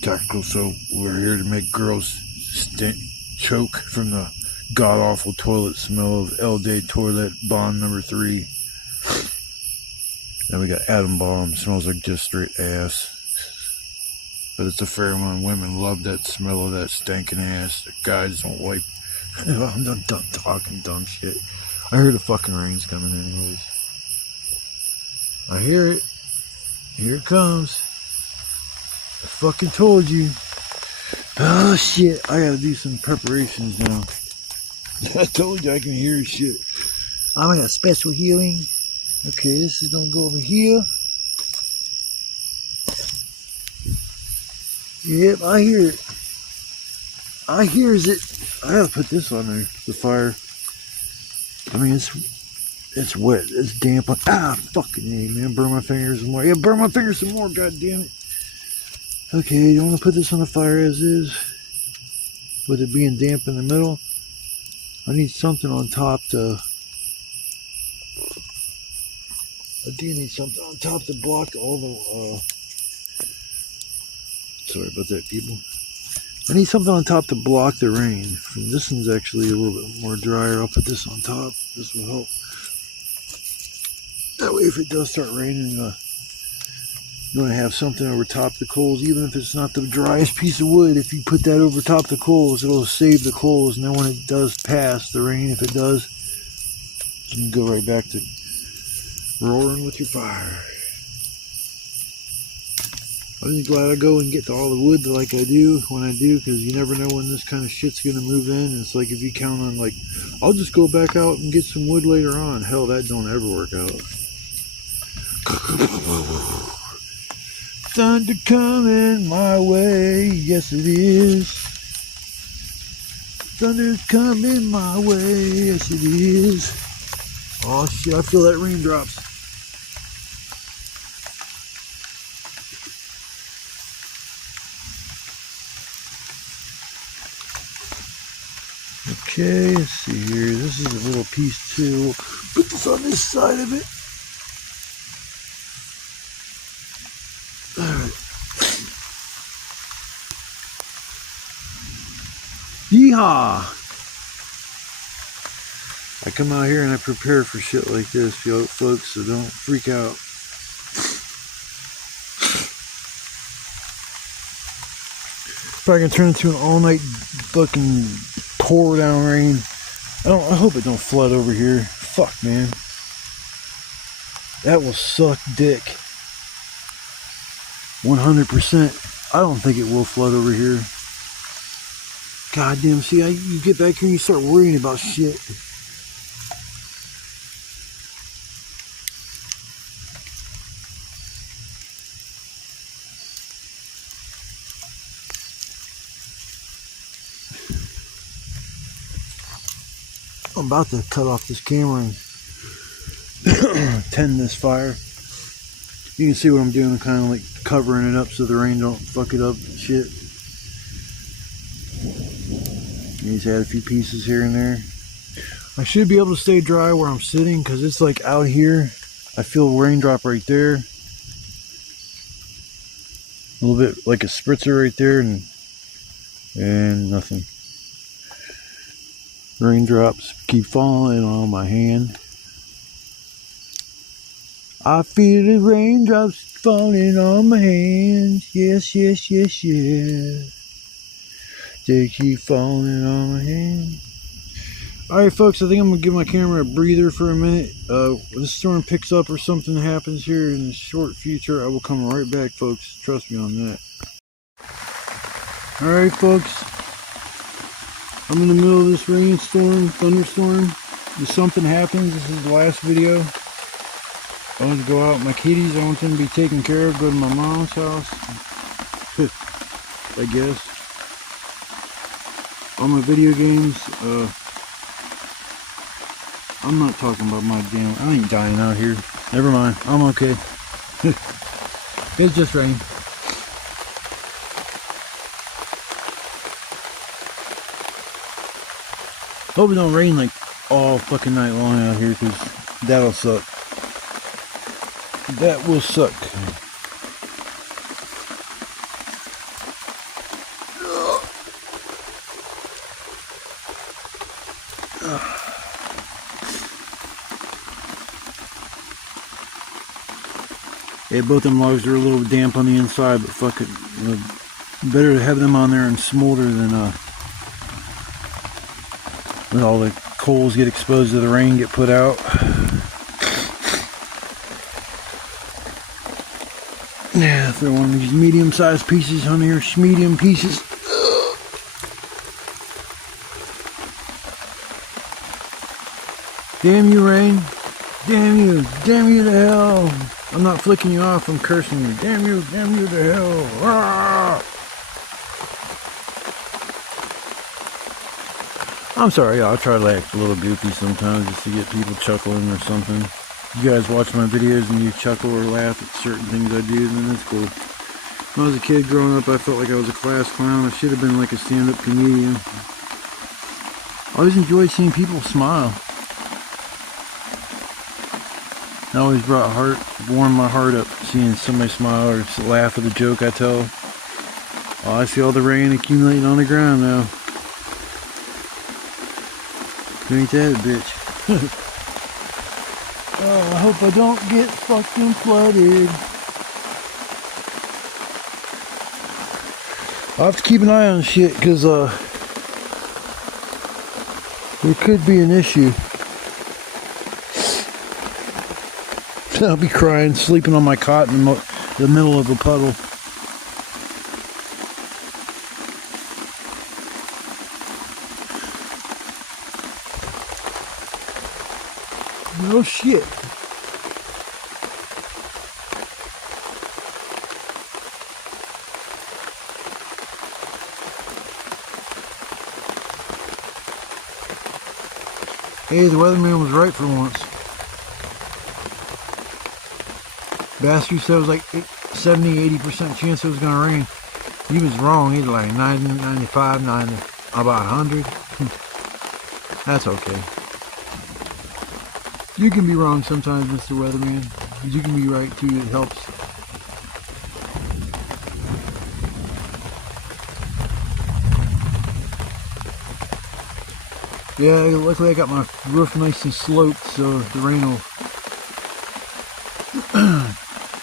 Tactical soap. We're here to make girls choke from the god-awful toilet smell of El Day Toilet. Bond number 3. Then we got Atom Bomb. Smells like just straight ass. But it's a pheromone. Women love that smell of that stinking ass. The guys don't like. I'm done talking dumb shit. I hear the fucking rain's coming anyways. I hear it. Here it comes. I fucking told you. Oh shit. I gotta do some preparations now. I told you I can hear shit. I got special healing. Okay, this is gonna go over here. Yep, I hear it. I hears it. I gotta put this on there, the fire. I mean, it's wet. It's damp. Fucking A, man. Burn my fingers some more. Yeah, burn my fingers some more, god damn it. Okay, you want to put this on the fire as is? With it being damp in the middle? I need something on top to... I do need something on top to block all the... Sorry about that, people. I need something on top to block the rain. This one's actually a little bit more drier. I'll put this on top. This will help. That way if it does start raining, you want to have something over top the coals. Even if it's not the driest piece of wood, if you put that over top the coals, it'll save the coals. And then when it does pass the rain, if it does, you can go right back to roaring with your fire. I'm just glad I go and get to all the wood like I do when I do, because you never know when this kind of shit's going to move in. It's like if you count on, like, I'll just go back out and get some wood later on. Hell, that don't ever work out. Thunder coming my way, yes it is. Thunder's coming my way, yes it is. Oh shit, I feel that raindrops. Okay, let's see here. This is a little piece too. Put this on this side of it. Alright. Yeehaw! I come out here and I prepare for shit like this, yo, folks, so don't freak out. Probably gonna turn into an all-night fucking pour down rain. I hope it don't flood over here. Fuck, man. That will suck dick. 100%. I don't think it will flood over here. Goddamn, see, you get back here and you start worrying about shit. I'm about to cut off this camera and tend this fire. You can see what I'm doing. I'm kind of like covering it up so the rain don't fuck it up and shit. Just add a few pieces here and there. I should be able to stay dry where I'm sitting because it's like out here. I feel a raindrop right there. A little bit like a spritzer right there and nothing. Raindrops keep falling on my hand. I feel the raindrops falling on my hands. Yes, yes, yes, yes. They keep falling on my hand. Alright folks, I think I'm going to give my camera a breather for a minute. When the storm picks up or something happens here in the short future, I will come right back, folks. Trust me on that. Alright folks, I'm in the middle of this thunderstorm. If something happens, this is the last video. I want to go out with my kitties. I want them to be taken care of. Go to my mom's house. I guess. All my video games. I'm not talking about my damn. I ain't dying out here. Never mind. I'm okay. It's just rain. Hope it don't rain like all fucking night long out here, because that'll suck. That will suck. Yeah, both them logs are a little damp on the inside, but fuck it. Better to have them on there and smolder than when all the coals get exposed to the rain, get put out. Yeah, throw one of these medium-sized pieces on here, medium pieces. Damn you, rain. Damn you to hell. I'm not flicking you off, I'm cursing you. Damn you to hell. Ah! I'm sorry, I'll try to act a little goofy sometimes just to get people chuckling or something. You guys watch my videos and you chuckle or laugh at certain things I do, then that's cool. When I was a kid growing up, I felt like I was a class clown. I should have been like a stand-up comedian. I always enjoyed seeing people smile. It always warmed my heart up, seeing somebody smile or laugh at a joke I tell. Oh, I see all the rain accumulating on the ground now. Ain't that a bitch? Oh, I hope I don't get fucking flooded. I'll have to keep an eye on shit, because there could be an issue. I'll be crying, sleeping on my cot in the middle of a puddle. No shit. Hey, the weatherman was right for once. bastard said it was like 70-80% chance it was gonna rain. He was wrong. He was like 90, 95, 90, about 100. That's okay. You can be wrong sometimes, Mr. Weatherman. You can be right too. It helps. Yeah, luckily I got my roof nice and sloped, so the rain will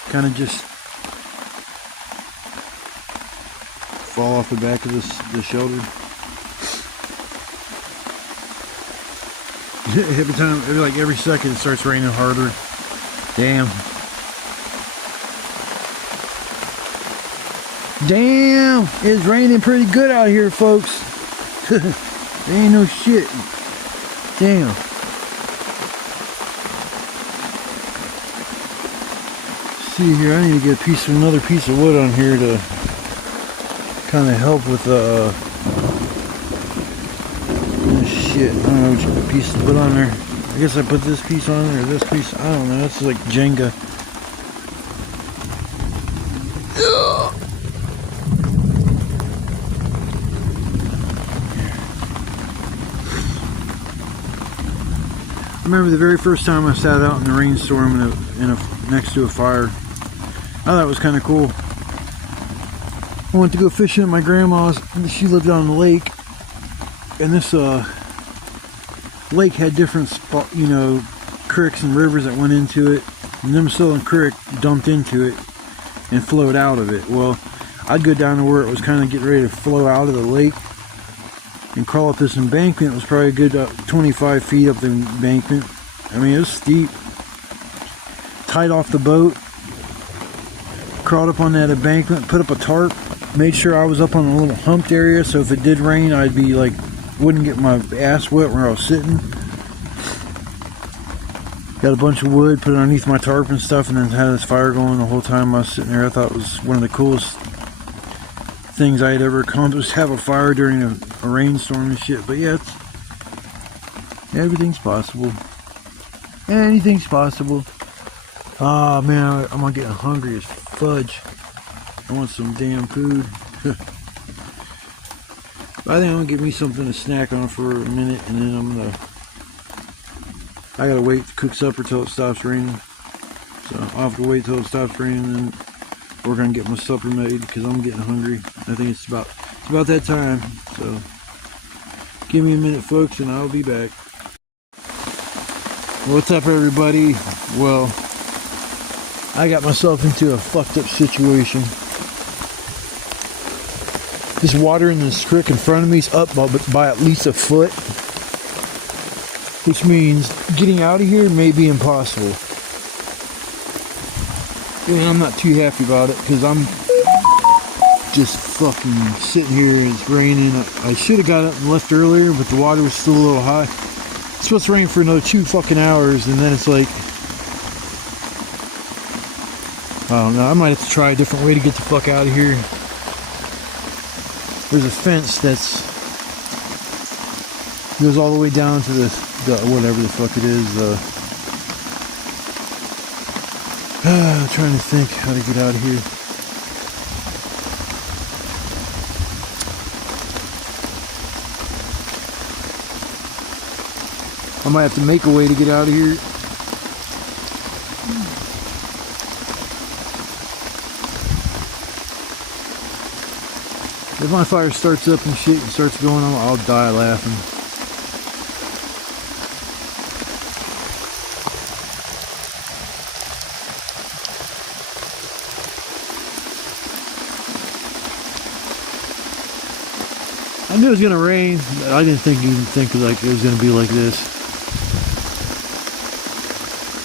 kind of just fall off the back of the shelter. Every second it starts raining harder. Damn. Damn! It's raining pretty good out here, folks. There ain't no shit. Damn. See here, I need to get another piece of wood on here to kind of help with shit. I don't know which piece to put on there. I guess I put this piece on there or this piece. I don't know. It's like Jenga. I remember the very first time I sat out in the rainstorm next to a fire. I thought it was kind of cool. I went to go fishing at my grandma's. She lived on the lake, and this lake had different creeks and rivers that went into it. And Minnesota Creek dumped into it and flowed out of it. Well, I'd go down to where it was kind of getting ready to flow out of the lake and crawl up this embankment. It was probably a good 25 feet up the embankment. I mean, it was steep. Tied off the boat, crawled up on that embankment, put up a tarp, made sure I was up on a little humped area, so if it did rain, I'd be like, wouldn't get my ass wet where I was sitting. Got a bunch of wood, put it underneath my tarp and stuff, and then had this fire going the whole time I was sitting there. I thought it was one of the coolest things I had ever accomplished, have a fire during a rainstorm and shit. But yeah, everything's possible. Anything's possible. Ah, man, I'm getting hungry as fudge. I want some damn food. I think I'm gonna get me something to snack on for a minute, and then I gotta wait to cook supper till it stops raining. So I'll have to wait till it stops raining, and then we're gonna get my supper made because I'm getting hungry. I think it's about that time. So give me a minute, folks, and I'll be back. What's up, everybody? Well, I got myself into a fucked up situation. This water in this creek in front of me is up by at least a foot, which means getting out of here may be impossible. And I'm not too happy about it because I'm just fucking sitting here. It's raining. I should have got up and left earlier, but the water was still a little high. It's supposed to rain for another 2 fucking hours, and then it's like, I don't know, I might have to try a different way to get the fuck out of here. There's a fence goes all the way down to the whatever the fuck it is. I'm trying to think how to get out of here. I might have to make a way to get out of here. If my fire starts up and shit and starts going on, I'll die laughing. I knew it was gonna rain, but I didn't even think like it was gonna be like this.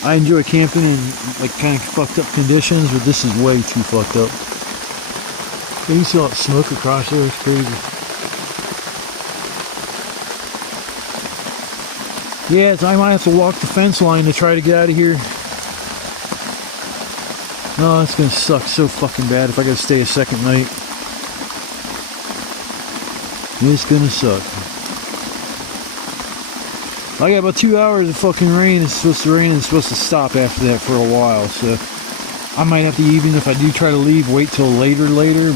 I enjoy camping in like kind of fucked up conditions, but this is way too fucked up. You can see all that smoke across there, it's crazy. Yeah, I might have to walk the fence line to try to get out of here. Oh, it's gonna suck so fucking bad if I gotta stay a second night. It's gonna suck. I got about 2 hours of fucking rain. It's supposed to rain and it's supposed to stop after that for a while, so I might have to, even if I do try to leave, wait till later,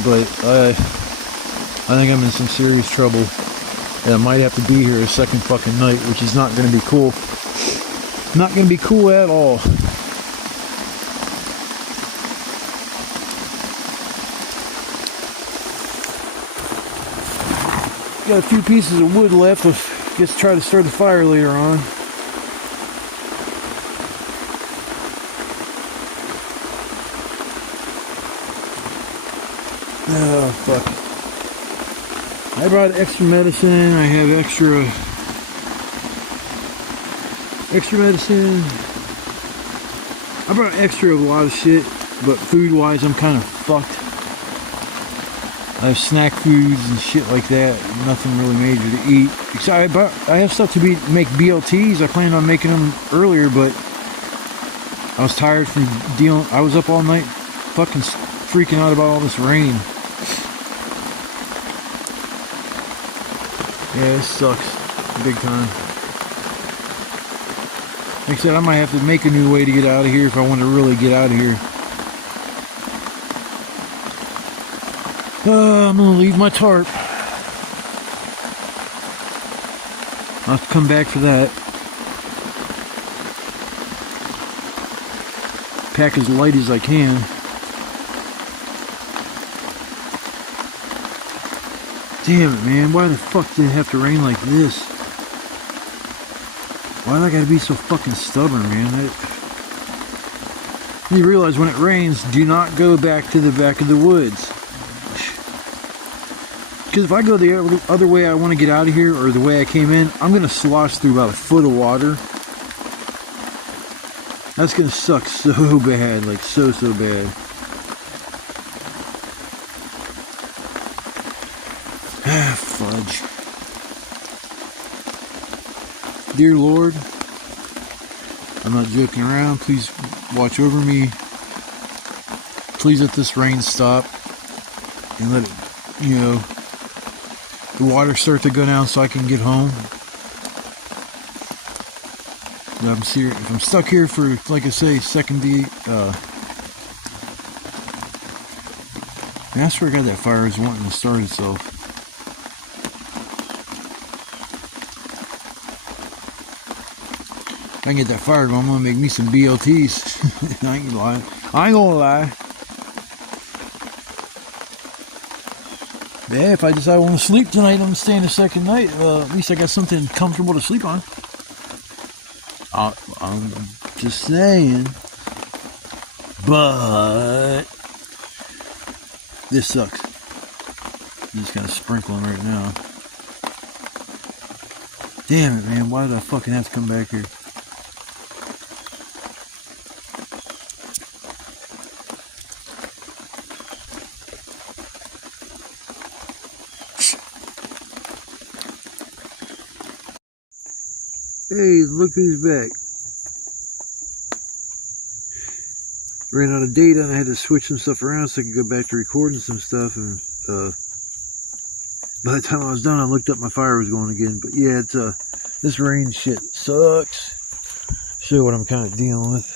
but I think I'm in some serious trouble. And I might have to be here a second fucking night, which is not going to be cool. Not going to be cool at all. Got a few pieces of wood left. Let's just try to start the fire later on. Oh, fuck. I brought extra medicine. I have extra medicine. I brought extra of a lot of shit, but food-wise, I'm kind of fucked. I have snack foods and shit like that. Nothing really major to eat. I have stuff to make BLTs. I planned on making them earlier, but I was tired from dealing. I was up all night, fucking freaking out about all this rain. Yeah, this sucks big time. Like I said, I might have to make a new way to get out of here if I want to really get out of here. I'm gonna leave my tarp. I'll have to come back for that. Pack as light as I can. Damn it, man. Why the fuck did it have to rain like this? Why do I gotta be so fucking stubborn, man? You realize when it rains, do not go back to the back of the woods. Because if I go the other way I want to get out of here, or the way I came in, I'm going to slosh through about a foot of water. That's going to suck so bad, like so bad. Ah, fudge. Dear Lord, I'm not joking around. Please watch over me. Please let this rain stop. And let it, you know, the water start to go down so I can get home. If I'm stuck here for, like I say, second day, I swear to God that fire is wanting to start itself. If I can get that fire going, I'm gonna make me some BLTs. I ain't gonna lie. I ain't gonna lie. Yeah, if I decide I want to sleep tonight, I'm staying a second night. At least I got something comfortable to sleep on. I'm just saying. But this sucks. I'm just kind of sprinkling right now. Damn it, man. Why did I fucking have to come back here? Hey, look who's back. Ran out of data and I had to switch some stuff around so I could go back to recording some stuff, and by the time I was done I looked up, my fire was going again. But yeah, it's this rain shit sucks. Show you what I'm kind of dealing with.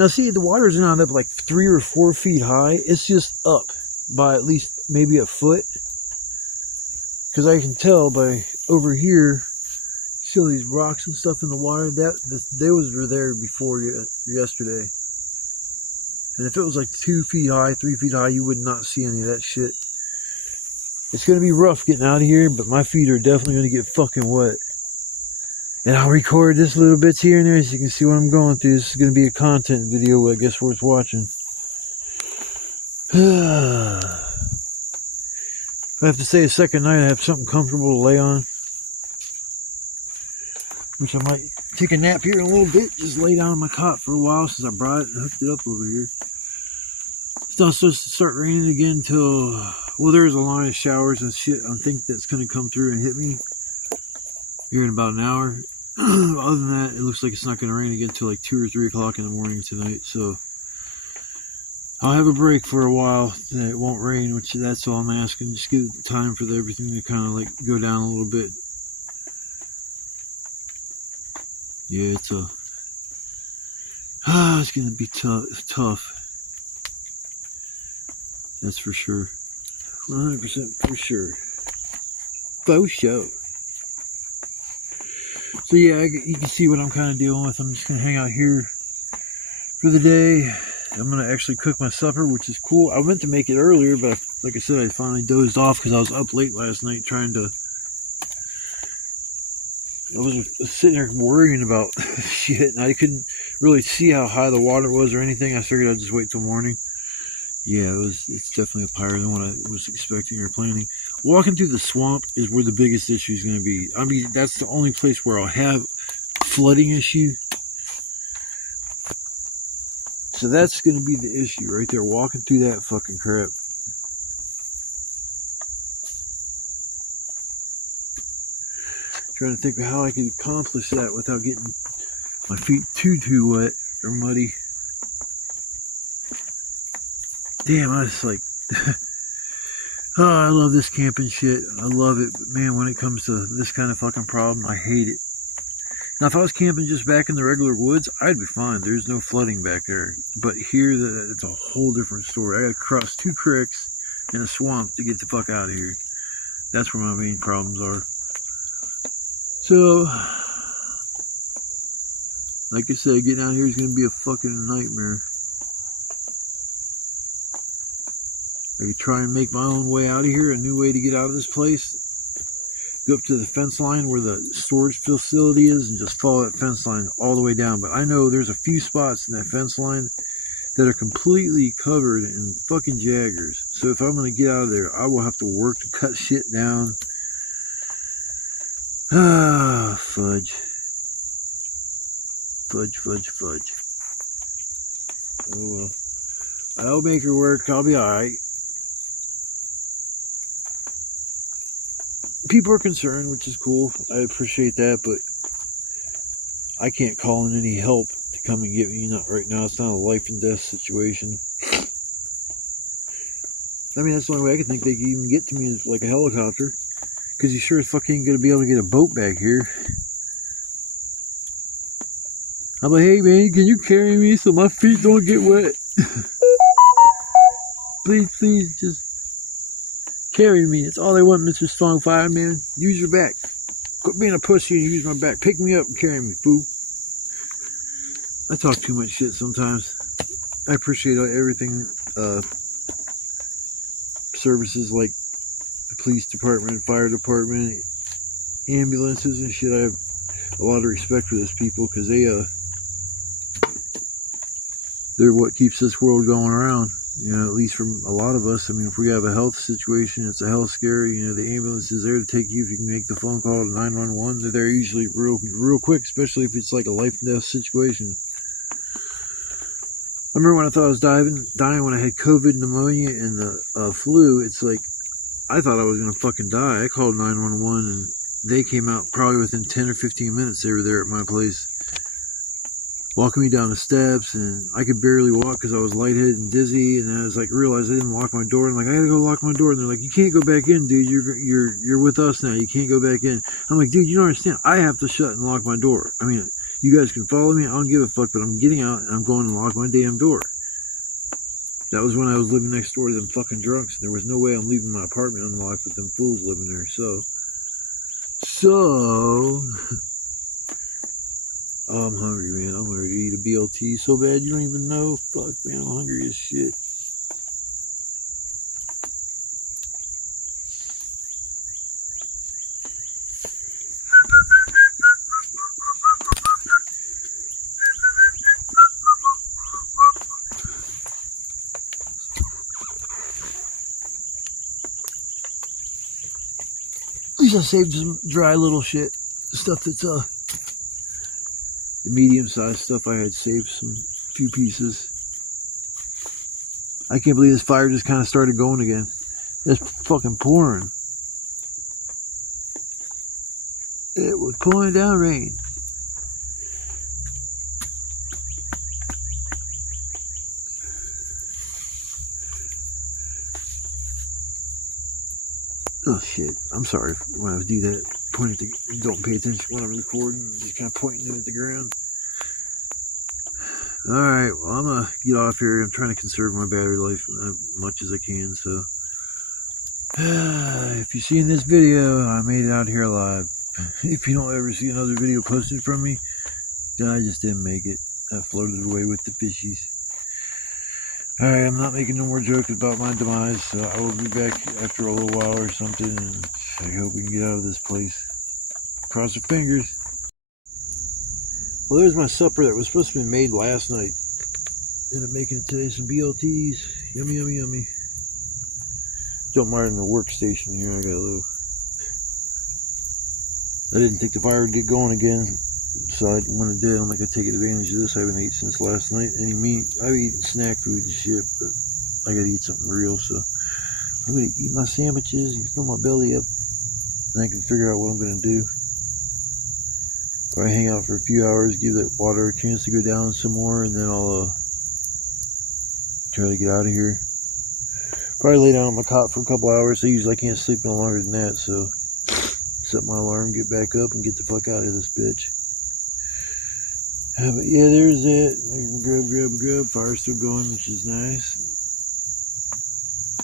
Now see, the water's not up like 3 or 4 feet high. It's just up by at least maybe a foot. Because I can tell by over here, see all these rocks and stuff in the water, those were there before yesterday. And if it was like 2 feet high, 3 feet high, you would not see any of that shit. It's going to be rough getting out of here, but my feet are definitely going to get fucking wet. And I'll record this little bits here and there so you can see what I'm going through. This is going to be a content video, I guess, worth watching. If I have to stay a second night, I have something comfortable to lay on. Which I might take a nap here in a little bit. Just lay down on my cot for a while since I brought it and hooked it up over here. It's not supposed to start raining again until... Well, there's a line of showers and shit I think that's going to come through and hit me here in about an hour. Other than that, it looks like it's not going to rain again until like 2 or 3 o'clock in the morning tonight. So I'll have a break for a while. It won't rain, which that's all I'm asking. Just give it time for everything to kind of like go down a little bit. Yeah, It's gonna be tough. That's for sure. 100% for sure. Faux show. So yeah, you can see what I'm kind of dealing with. I'm just gonna hang out here for the day. I'm gonna actually cook my supper, which is cool. I meant to make it earlier, but like I said, I finally dozed off because I was up late last night trying to. I was sitting there worrying about shit, and I couldn't really see how high the water was or anything. I figured I'd just wait till morning. Yeah, it's definitely higher than what I was expecting or planning. Walking through the swamp is where the biggest issue is going to be. I mean, that's the only place where I'll have flooding issue. So that's going to be the issue right there, walking through that fucking crap. Trying to think of how I can accomplish that without getting my feet too wet or muddy. Damn, I was like, oh, I love this camping shit. I love it. But man, when it comes to this kind of fucking problem, I hate it. Now, if I was camping just back in the regular woods, I'd be fine. There's no flooding back there. But here, it's a whole different story. I gotta cross 2 creeks and a swamp to get the fuck out of here. That's where my main problems are. So, like I said, getting out here is gonna be a fucking nightmare. I could try and make my own way out of here, a new way to get out of this place. Go up to the fence line where the storage facility is and just follow that fence line all the way down. But I know there's a few spots in that fence line that are completely covered in fucking jaggers. So if I'm going to get out of there, I will have to work to cut shit down. Ah, fudge. Fudge. Oh well. I'll make her work. I'll be alright. People are concerned, which is cool. I appreciate that, but I can't call in any help to come and get me. Not right now. It's not a life and death situation. I mean, that's the only way I can think they can even get to me is like a helicopter. Because you sure as fuck ain't going to be able to get a boat back here. I'm like, hey man, can you carry me so my feet don't get wet? Please, just carry me. That's all I want, Mr. Strong Fireman. Use your back. Quit being a pussy and use my back. Pick me up and carry me, fool. I talk too much shit sometimes. I appreciate everything. Services like the police department, fire department, ambulances and shit. I have a lot of respect for those people because they're what keeps this world going around. You know, at least from a lot of us. I mean, if we have a health situation, it's a health scare, you know, the ambulance is there to take you. If you can make the phone call to 911, they're there usually real quick, especially if it's like a life and death situation. I remember when I thought I was dying when I had COVID, pneumonia, and the flu. It's like, I thought I was going to fucking die. I called 911 and they came out probably within 10 or 15 minutes. They were there at my place, walking me down the steps, and I could barely walk because I was lightheaded and dizzy. And I was like, realized I didn't lock my door. I'm like, I gotta go lock my door. And they're like, you can't go back in, dude. You're with us now. You can't go back in. I'm like, dude, you don't understand. I have to shut and lock my door. I mean, you guys can follow me. I don't give a fuck, but I'm getting out and I'm going to lock my damn door. That was when I was living next door to them fucking drunks. There was no way I'm leaving my apartment unlocked with them fools living there. So. Oh, I'm hungry, man. I'm ready to eat a BLT so bad you don't even know. Fuck, man, I'm hungry as shit. At least I saved some dry little shit. Stuff that's, the medium-sized stuff I had saved some few pieces. I can't believe this fire just kind of started going again. It's fucking pouring. It was pouring down rain. Oh shit, I'm sorry when I do that. Point at the, don't pay attention when I'm recording, just kind of pointing it at the ground. Alright, well, I'm gonna get off here. I'm trying to conserve my battery life as much as I can, so. If you see in this video, I made it out here alive. If you don't ever see another video posted from me, then I just didn't make it. I floated away with the fishies. Alright, I'm not making no more jokes about my demise, so I will be back after a little while or something, and I hope we can get out of this place. Cross your fingers. Well, there's my supper that was supposed to be made last night. Ended up making it today, some BLTs. Yummy, yummy, yummy. Don't mind the workstation here, I got a little... I didn't think the fire would get going again, so when it did, I'm not going to take advantage of this. I haven't eaten since last night. Any meat, I've eaten snack food and shit, but I got to eat something real, so I'm going to eat my sandwiches and fill my belly up, and I can figure out what I'm going to do. Probably hang out for a few hours, give that water a chance to go down some more, and then I'll try to get out of here. Probably lay down on my cot for a couple hours. I usually can't sleep no longer than that, so set my alarm, get back up, and get the fuck out of this bitch. But yeah, there's it. Grub. Fire's still going, which is nice.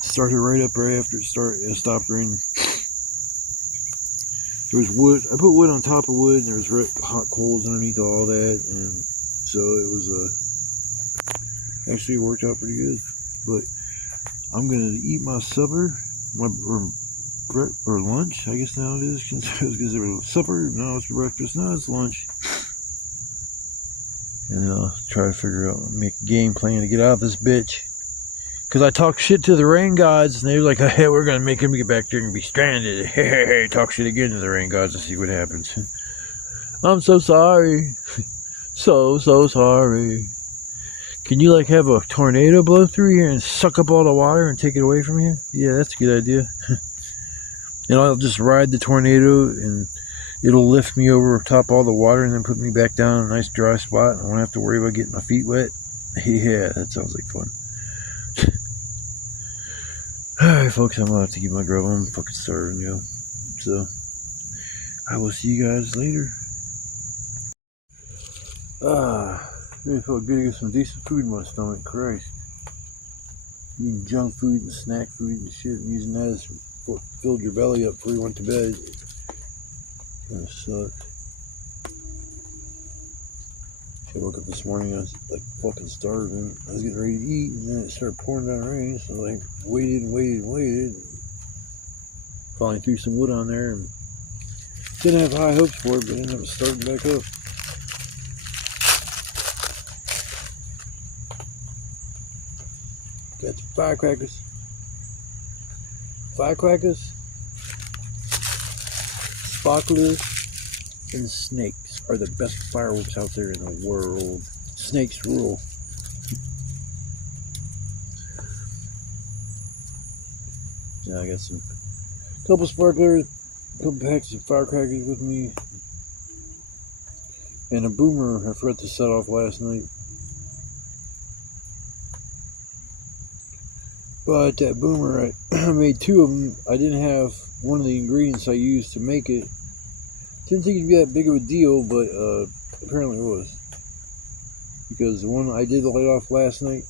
Started right up right after it stopped raining. There was wood. I put wood on top of wood, and there was hot coals underneath all that, and so it was actually worked out pretty good. But I'm gonna eat my supper, or lunch, I guess now it is, because it was supper, no, it's breakfast, no, it's lunch. And then I'll try to figure out, make a game plan to get out of this bitch. Because I talked shit to the rain gods, and they were like, hey, we're going to make him get back there and be stranded. Hey, talk shit again to the rain gods and see what happens. I'm so sorry. So sorry. Can you, like, have a tornado blow through here and suck up all the water and take it away from here? Yeah, that's a good idea. And I'll just ride the tornado, and it'll lift me over top all the water and then put me back down in a nice dry spot. I won't have to worry about getting my feet wet. Yeah, that sounds like fun. Alright, folks, I'm about to get my grub. I'm fucking starving, yo. So, I will see you guys later. It felt good to get some decent food in my stomach. Christ. Eating junk food and snack food and shit, and using that as filled your belly up before you went to bed. Kinda sucked. I woke up this morning, I was like fucking starving. I was getting ready to eat, and then it started pouring down rain, so I waited. Finally threw some wood on there, and didn't have high hopes for it, but ended up starting back up. Got some firecrackers. Sparklers and snakes are the best fireworks out there in the world. Snakes rule. Yeah, I got a couple sparklers, a couple packs of firecrackers with me, and a boomer I forgot to set off last night. But that boomer, I made two of them. I didn't have one of the ingredients I used to make it. Didn't think it'd be that big of a deal, but apparently it was. Because the one I did light off last night,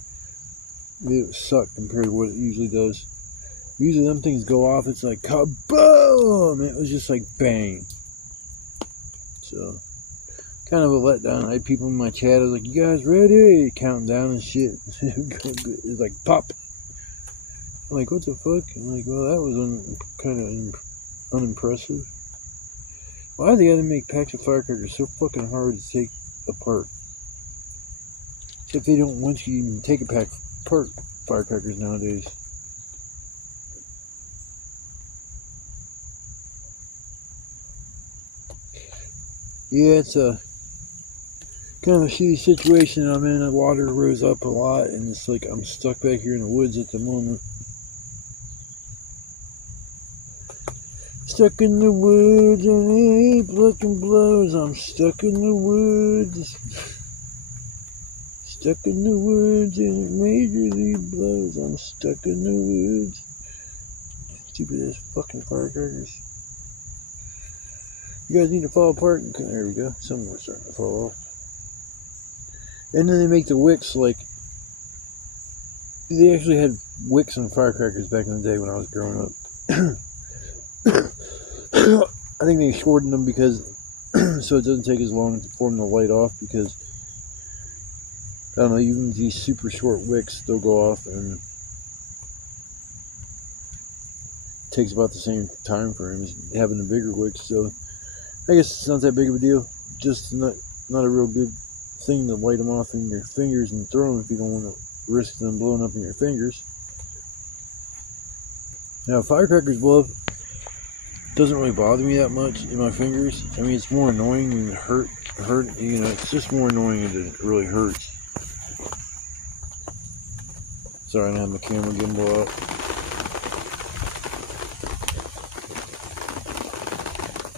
it sucked compared to what it usually does. Usually them things go off, it's like kaboom! It was just like bang. So, kind of a letdown. I had people in my chat, I was like, you guys ready? Counting down and shit. It's like pop. I'm like, what the fuck? I'm like, well, that was kind of unimpressive. Why do they gotta make packs of firecrackers so fucking hard to take apart? Except they don't want you to even take a pack apart, firecrackers nowadays. Yeah, it's a kind of a shitty situation I'm in. The water rose up a lot, and it's like I'm stuck back here in the woods at the moment. Stuck in the woods and it ain't fucking blows. I'm stuck in the woods. Stuck in the woods and it majorly blows. I'm stuck in the woods. Stupid ass fucking firecrackers. You guys need to fall apart. There we go. Some are starting to fall off. And then they make the wicks like, they actually had wicks on firecrackers back in the day when I was growing up. I think they shortened them because so it doesn't take as long for them to light off, because I don't know, even these super short wicks, they'll go off and it takes about the same time frame as having the bigger wicks. So I guess it's not that big of a deal. Just not a real good thing to light them off in your fingers and throw them if you don't want to risk them blowing up in your fingers. Now, firecrackers blow up doesn't really bother me that much in my fingers. I mean, it's more annoying than it hurt. You know, it's just more annoying than it really hurts. Sorry, I don't have my camera gimbal up.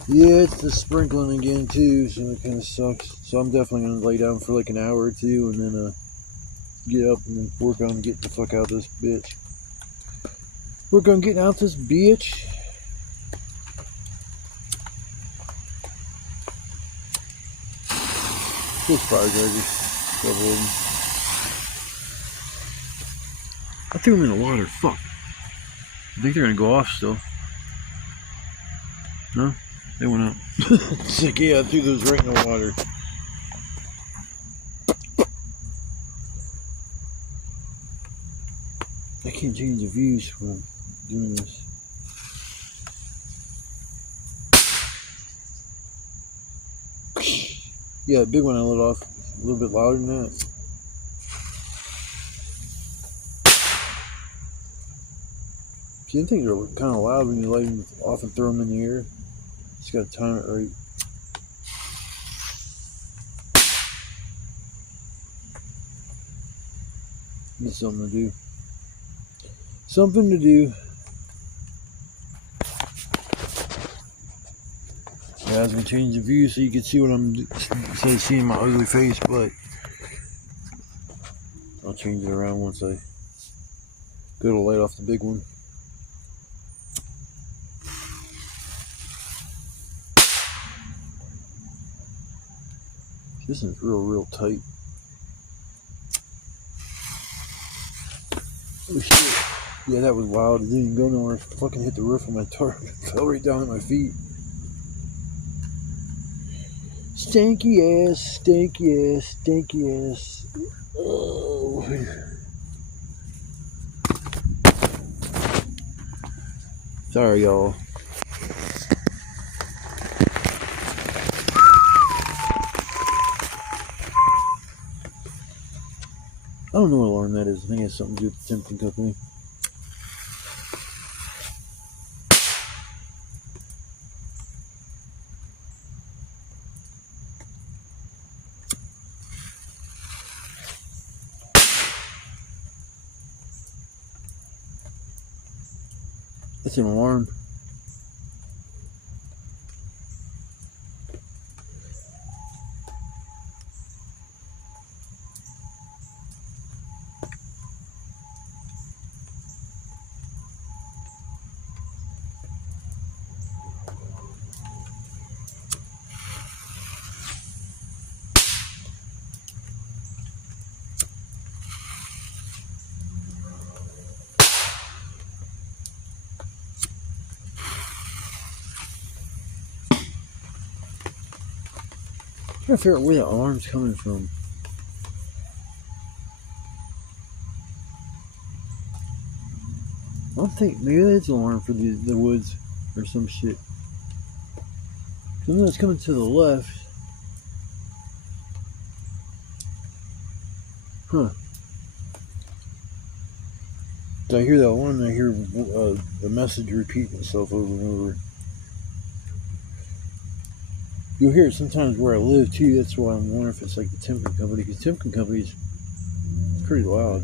Yeah, it's the sprinkling again too, so it kind of sucks. So I'm definitely gonna lay down for like an hour or two, and then get up and then work on getting the fuck out of this bitch. Work on getting out this bitch. Those firecrackers, couple of them. I threw them in the water. Fuck. I think they're gonna go off still. No, they went up. It's like, yeah, I threw those right in the water. I can't change the views when I'm doing this. Yeah, the big one I let off a little bit louder than that. See, I think they're kind of loud when you light them off and throw them in the air. Just gotta time it right. It's something to do. Something to do. Yeah, I was gonna change the view so you can see what I'm instead of seeing my ugly face, but I'll change it around once I go to light off the big one. This is real tight. Oh shit. Yeah, that was wild. It didn't even go nowhere. It fucking hit the roof of my tarp. It fell right down at my feet. Stinky ass, stinky ass, stinky ass. Oh. Sorry, y'all. I don't know what alarm that is. I think it has something to do with the Timken Company. That's an alarm. I'm trying to figure out where the alarm's coming from. I don't think, maybe that's an alarm for the woods or some shit. I know it's coming to the left. Huh. So I hear that alarm and I hear the message repeating itself over and over. You'll hear it sometimes where I live too. That's why I'm wondering if it's like the Timken Company, because Timken Company's pretty loud.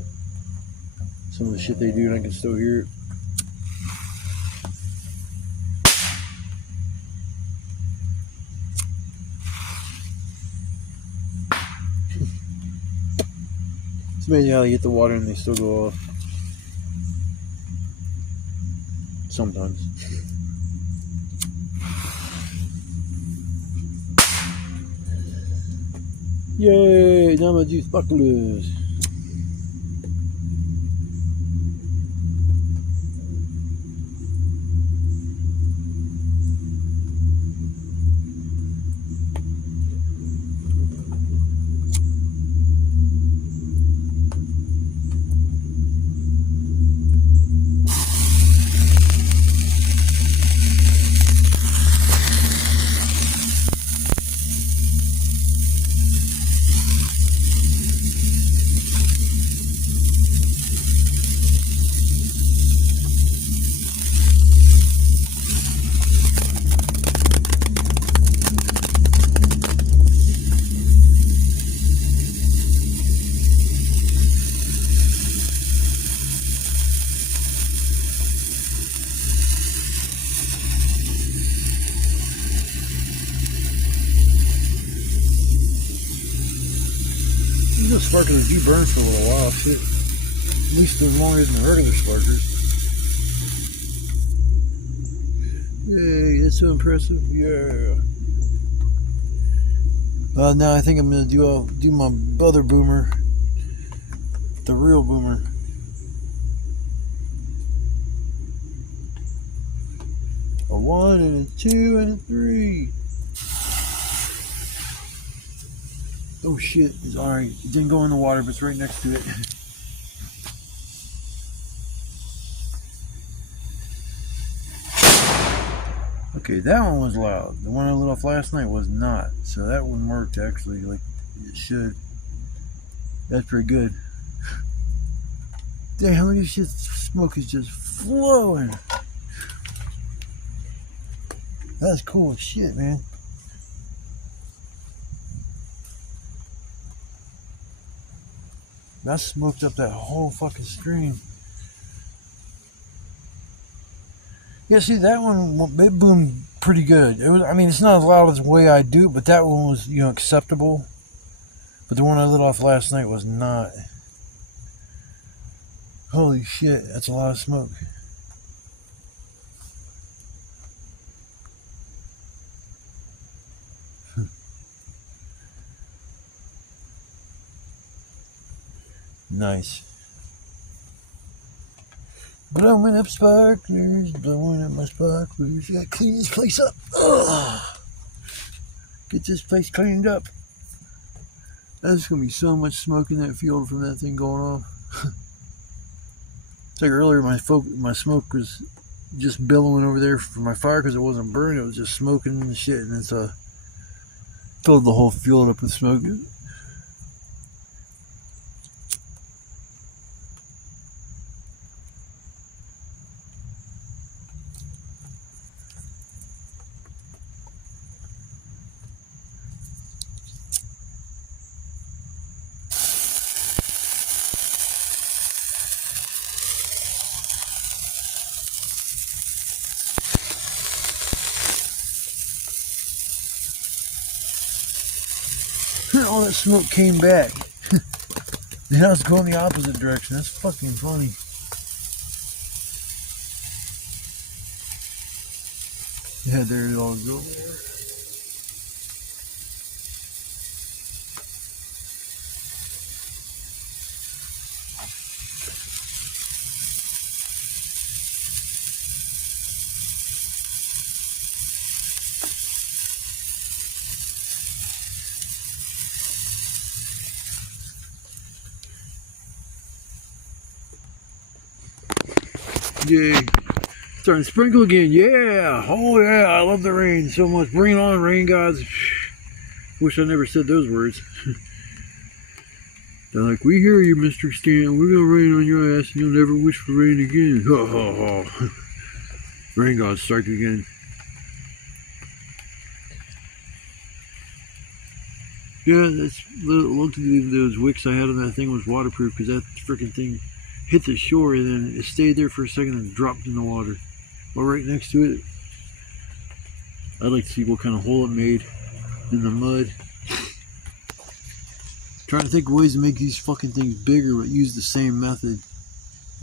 Some of the shit they do, and I can still hear it. It's amazing how they hit the water and they still go off. Sometimes. Yay! Now I'm gonna do sparklers. These sparklers do burn for a little while, shit. At least as long as the regular sparklers. Yay, that's so impressive. Yeah. Now I think I'm gonna do my other boomer, the real boomer. A 1 and a 2 and a 3. Oh shit, it's alright. It didn't go in the water, but it's right next to it. Okay, that one was loud. The one I lit off last night was not. So that one worked actually like it should. That's pretty good. Damn, look at this shit. Smoke is just flowing. That's cool as shit, man. That smoked up that whole fucking stream. Yeah, see, that one, it boomed pretty good. It was, I mean, it's not as loud as the way I do it, but that one was, you know, acceptable. But the one I lit off last night was not. Holy shit, that's a lot of smoke. Nice. Blowing up sparklers, blowing up my sparklers. Gotta clean this place up. Ugh. Get this place cleaned up. There's gonna be so much smoke in that field from that thing going off. It's like earlier, my smoke was just billowing over there for my fire because it wasn't burning. It was just smoking and shit, and it's filled the whole field up with smoke. All that smoke came back. Now it's going the opposite direction. That's fucking funny. Yeah, there it all goes. Yay. Starting to sprinkle again. Yeah. Oh yeah. I love the rain so much. Bring it on, rain gods. Wish I never said those words. They're like, we hear you, Mr. Stan. We're gonna rain on your ass and you'll never wish for rain again. Ha ha ha. Rain gods strike again. Yeah, that's luckily those wicks I had on that thing was waterproof because that freaking thing hit the shore and then it stayed there for a second and dropped in the water. Well, right next to it, I'd like to see what kind of hole it made in the mud. Trying to think of ways to make these fucking things bigger, but use the same method.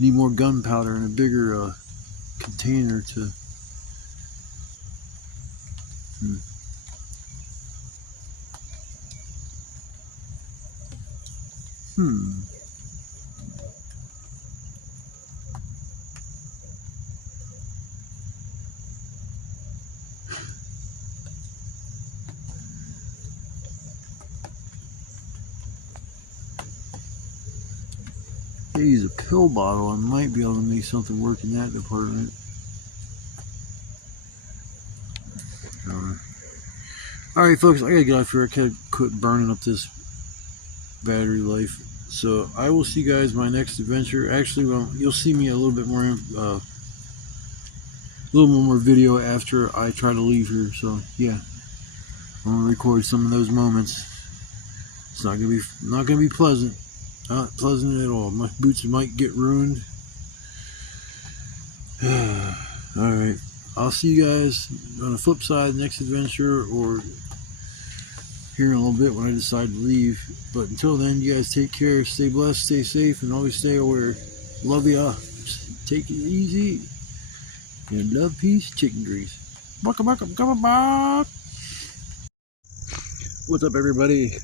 Need more gunpowder and a bigger container to. I use a pill bottle. I might be able to make something work in that department. Alright folks, I gotta get off here. I gotta quit burning up this battery life. So I will see you guys my next adventure. Actually, well, you'll see me a little bit more, a little more video after I try to leave here. So yeah, I'm gonna record some of those moments. It's not gonna be pleasant. Not pleasant at all. My boots might get ruined. Alright, I'll see you guys on the flip side, next adventure, or here in a little bit when I decide to leave. But until then, you guys take care, stay blessed, stay safe, and always stay aware. Love ya. Take it easy. And love, peace, chicken grease. What's up, everybody?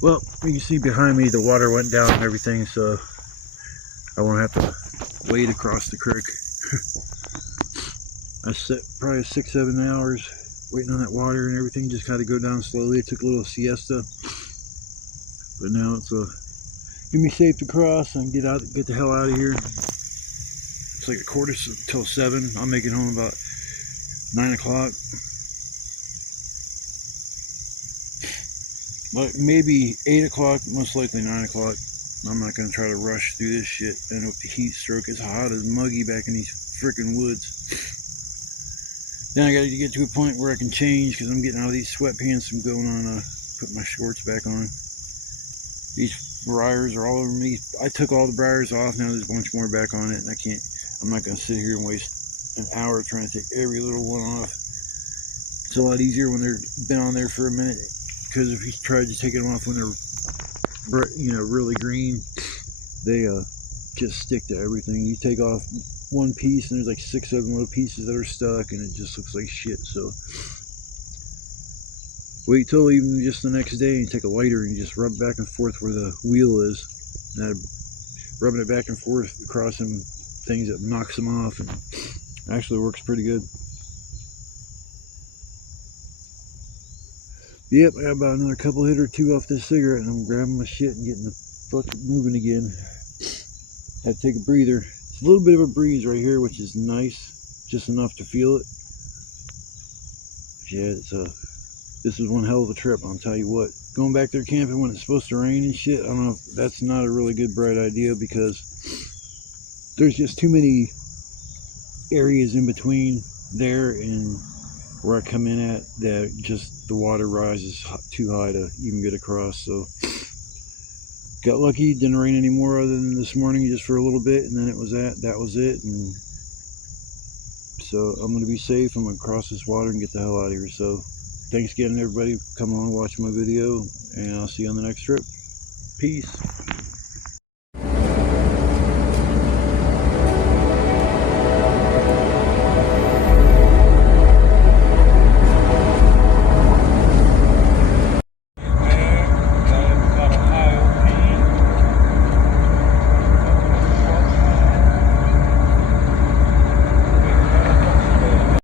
Well, you can see behind me the water went down and everything, so I won't have to wade across the creek. I set probably 6-7 hours waiting on that water and everything, just kind of go down slowly. I took a little siesta, but now it's gonna be safe to cross and get the hell out of here. It's like 6:45 till 7. I'll make it home about 9 o'clock. But maybe 8 o'clock, most likely 9 o'clock. I'm not going to try to rush through this shit. And with the heat stroke, it's hot as muggy back in these freaking woods. Then I got to get to a point where I can change, because I'm getting out of these sweatpants. I'm going on, put my shorts back on. These briars are all over me. I took all the briars off. Now there's a bunch more back on it, and I'm not going to sit here and waste an hour trying to take every little one off. It's a lot easier when they've been on there for a minute. Because if you try to take them off when they're, really green, they just stick to everything. You take off one piece and there's like 6-7 little pieces that are stuck, and it just looks like shit. So wait till even just the next day, and you take a lighter and you just rub back and forth where the wheel is. And rubbing it back and forth across some things, that knocks them off, and actually works pretty good. Yep, I got about another couple hit or two off this cigarette, and I'm grabbing my shit and getting the fuck moving again. Had to take a breather. It's a little bit of a breeze right here, which is nice, just enough to feel it. Yeah, this is one hell of a trip, I'll tell you what. Going back there camping when it's supposed to rain and shit, I don't know if that's not a really good, bright idea, because there's just too many areas in between there and where I come in at that just the water rises too high to even get across. So got lucky, didn't rain anymore other than this morning, just for a little bit, and then that was it. And so I'm gonna be safe. I'm gonna cross this water and get the hell out of here. So thanks again, everybody. Come on, watch my video, and I'll see you on the next trip. Peace.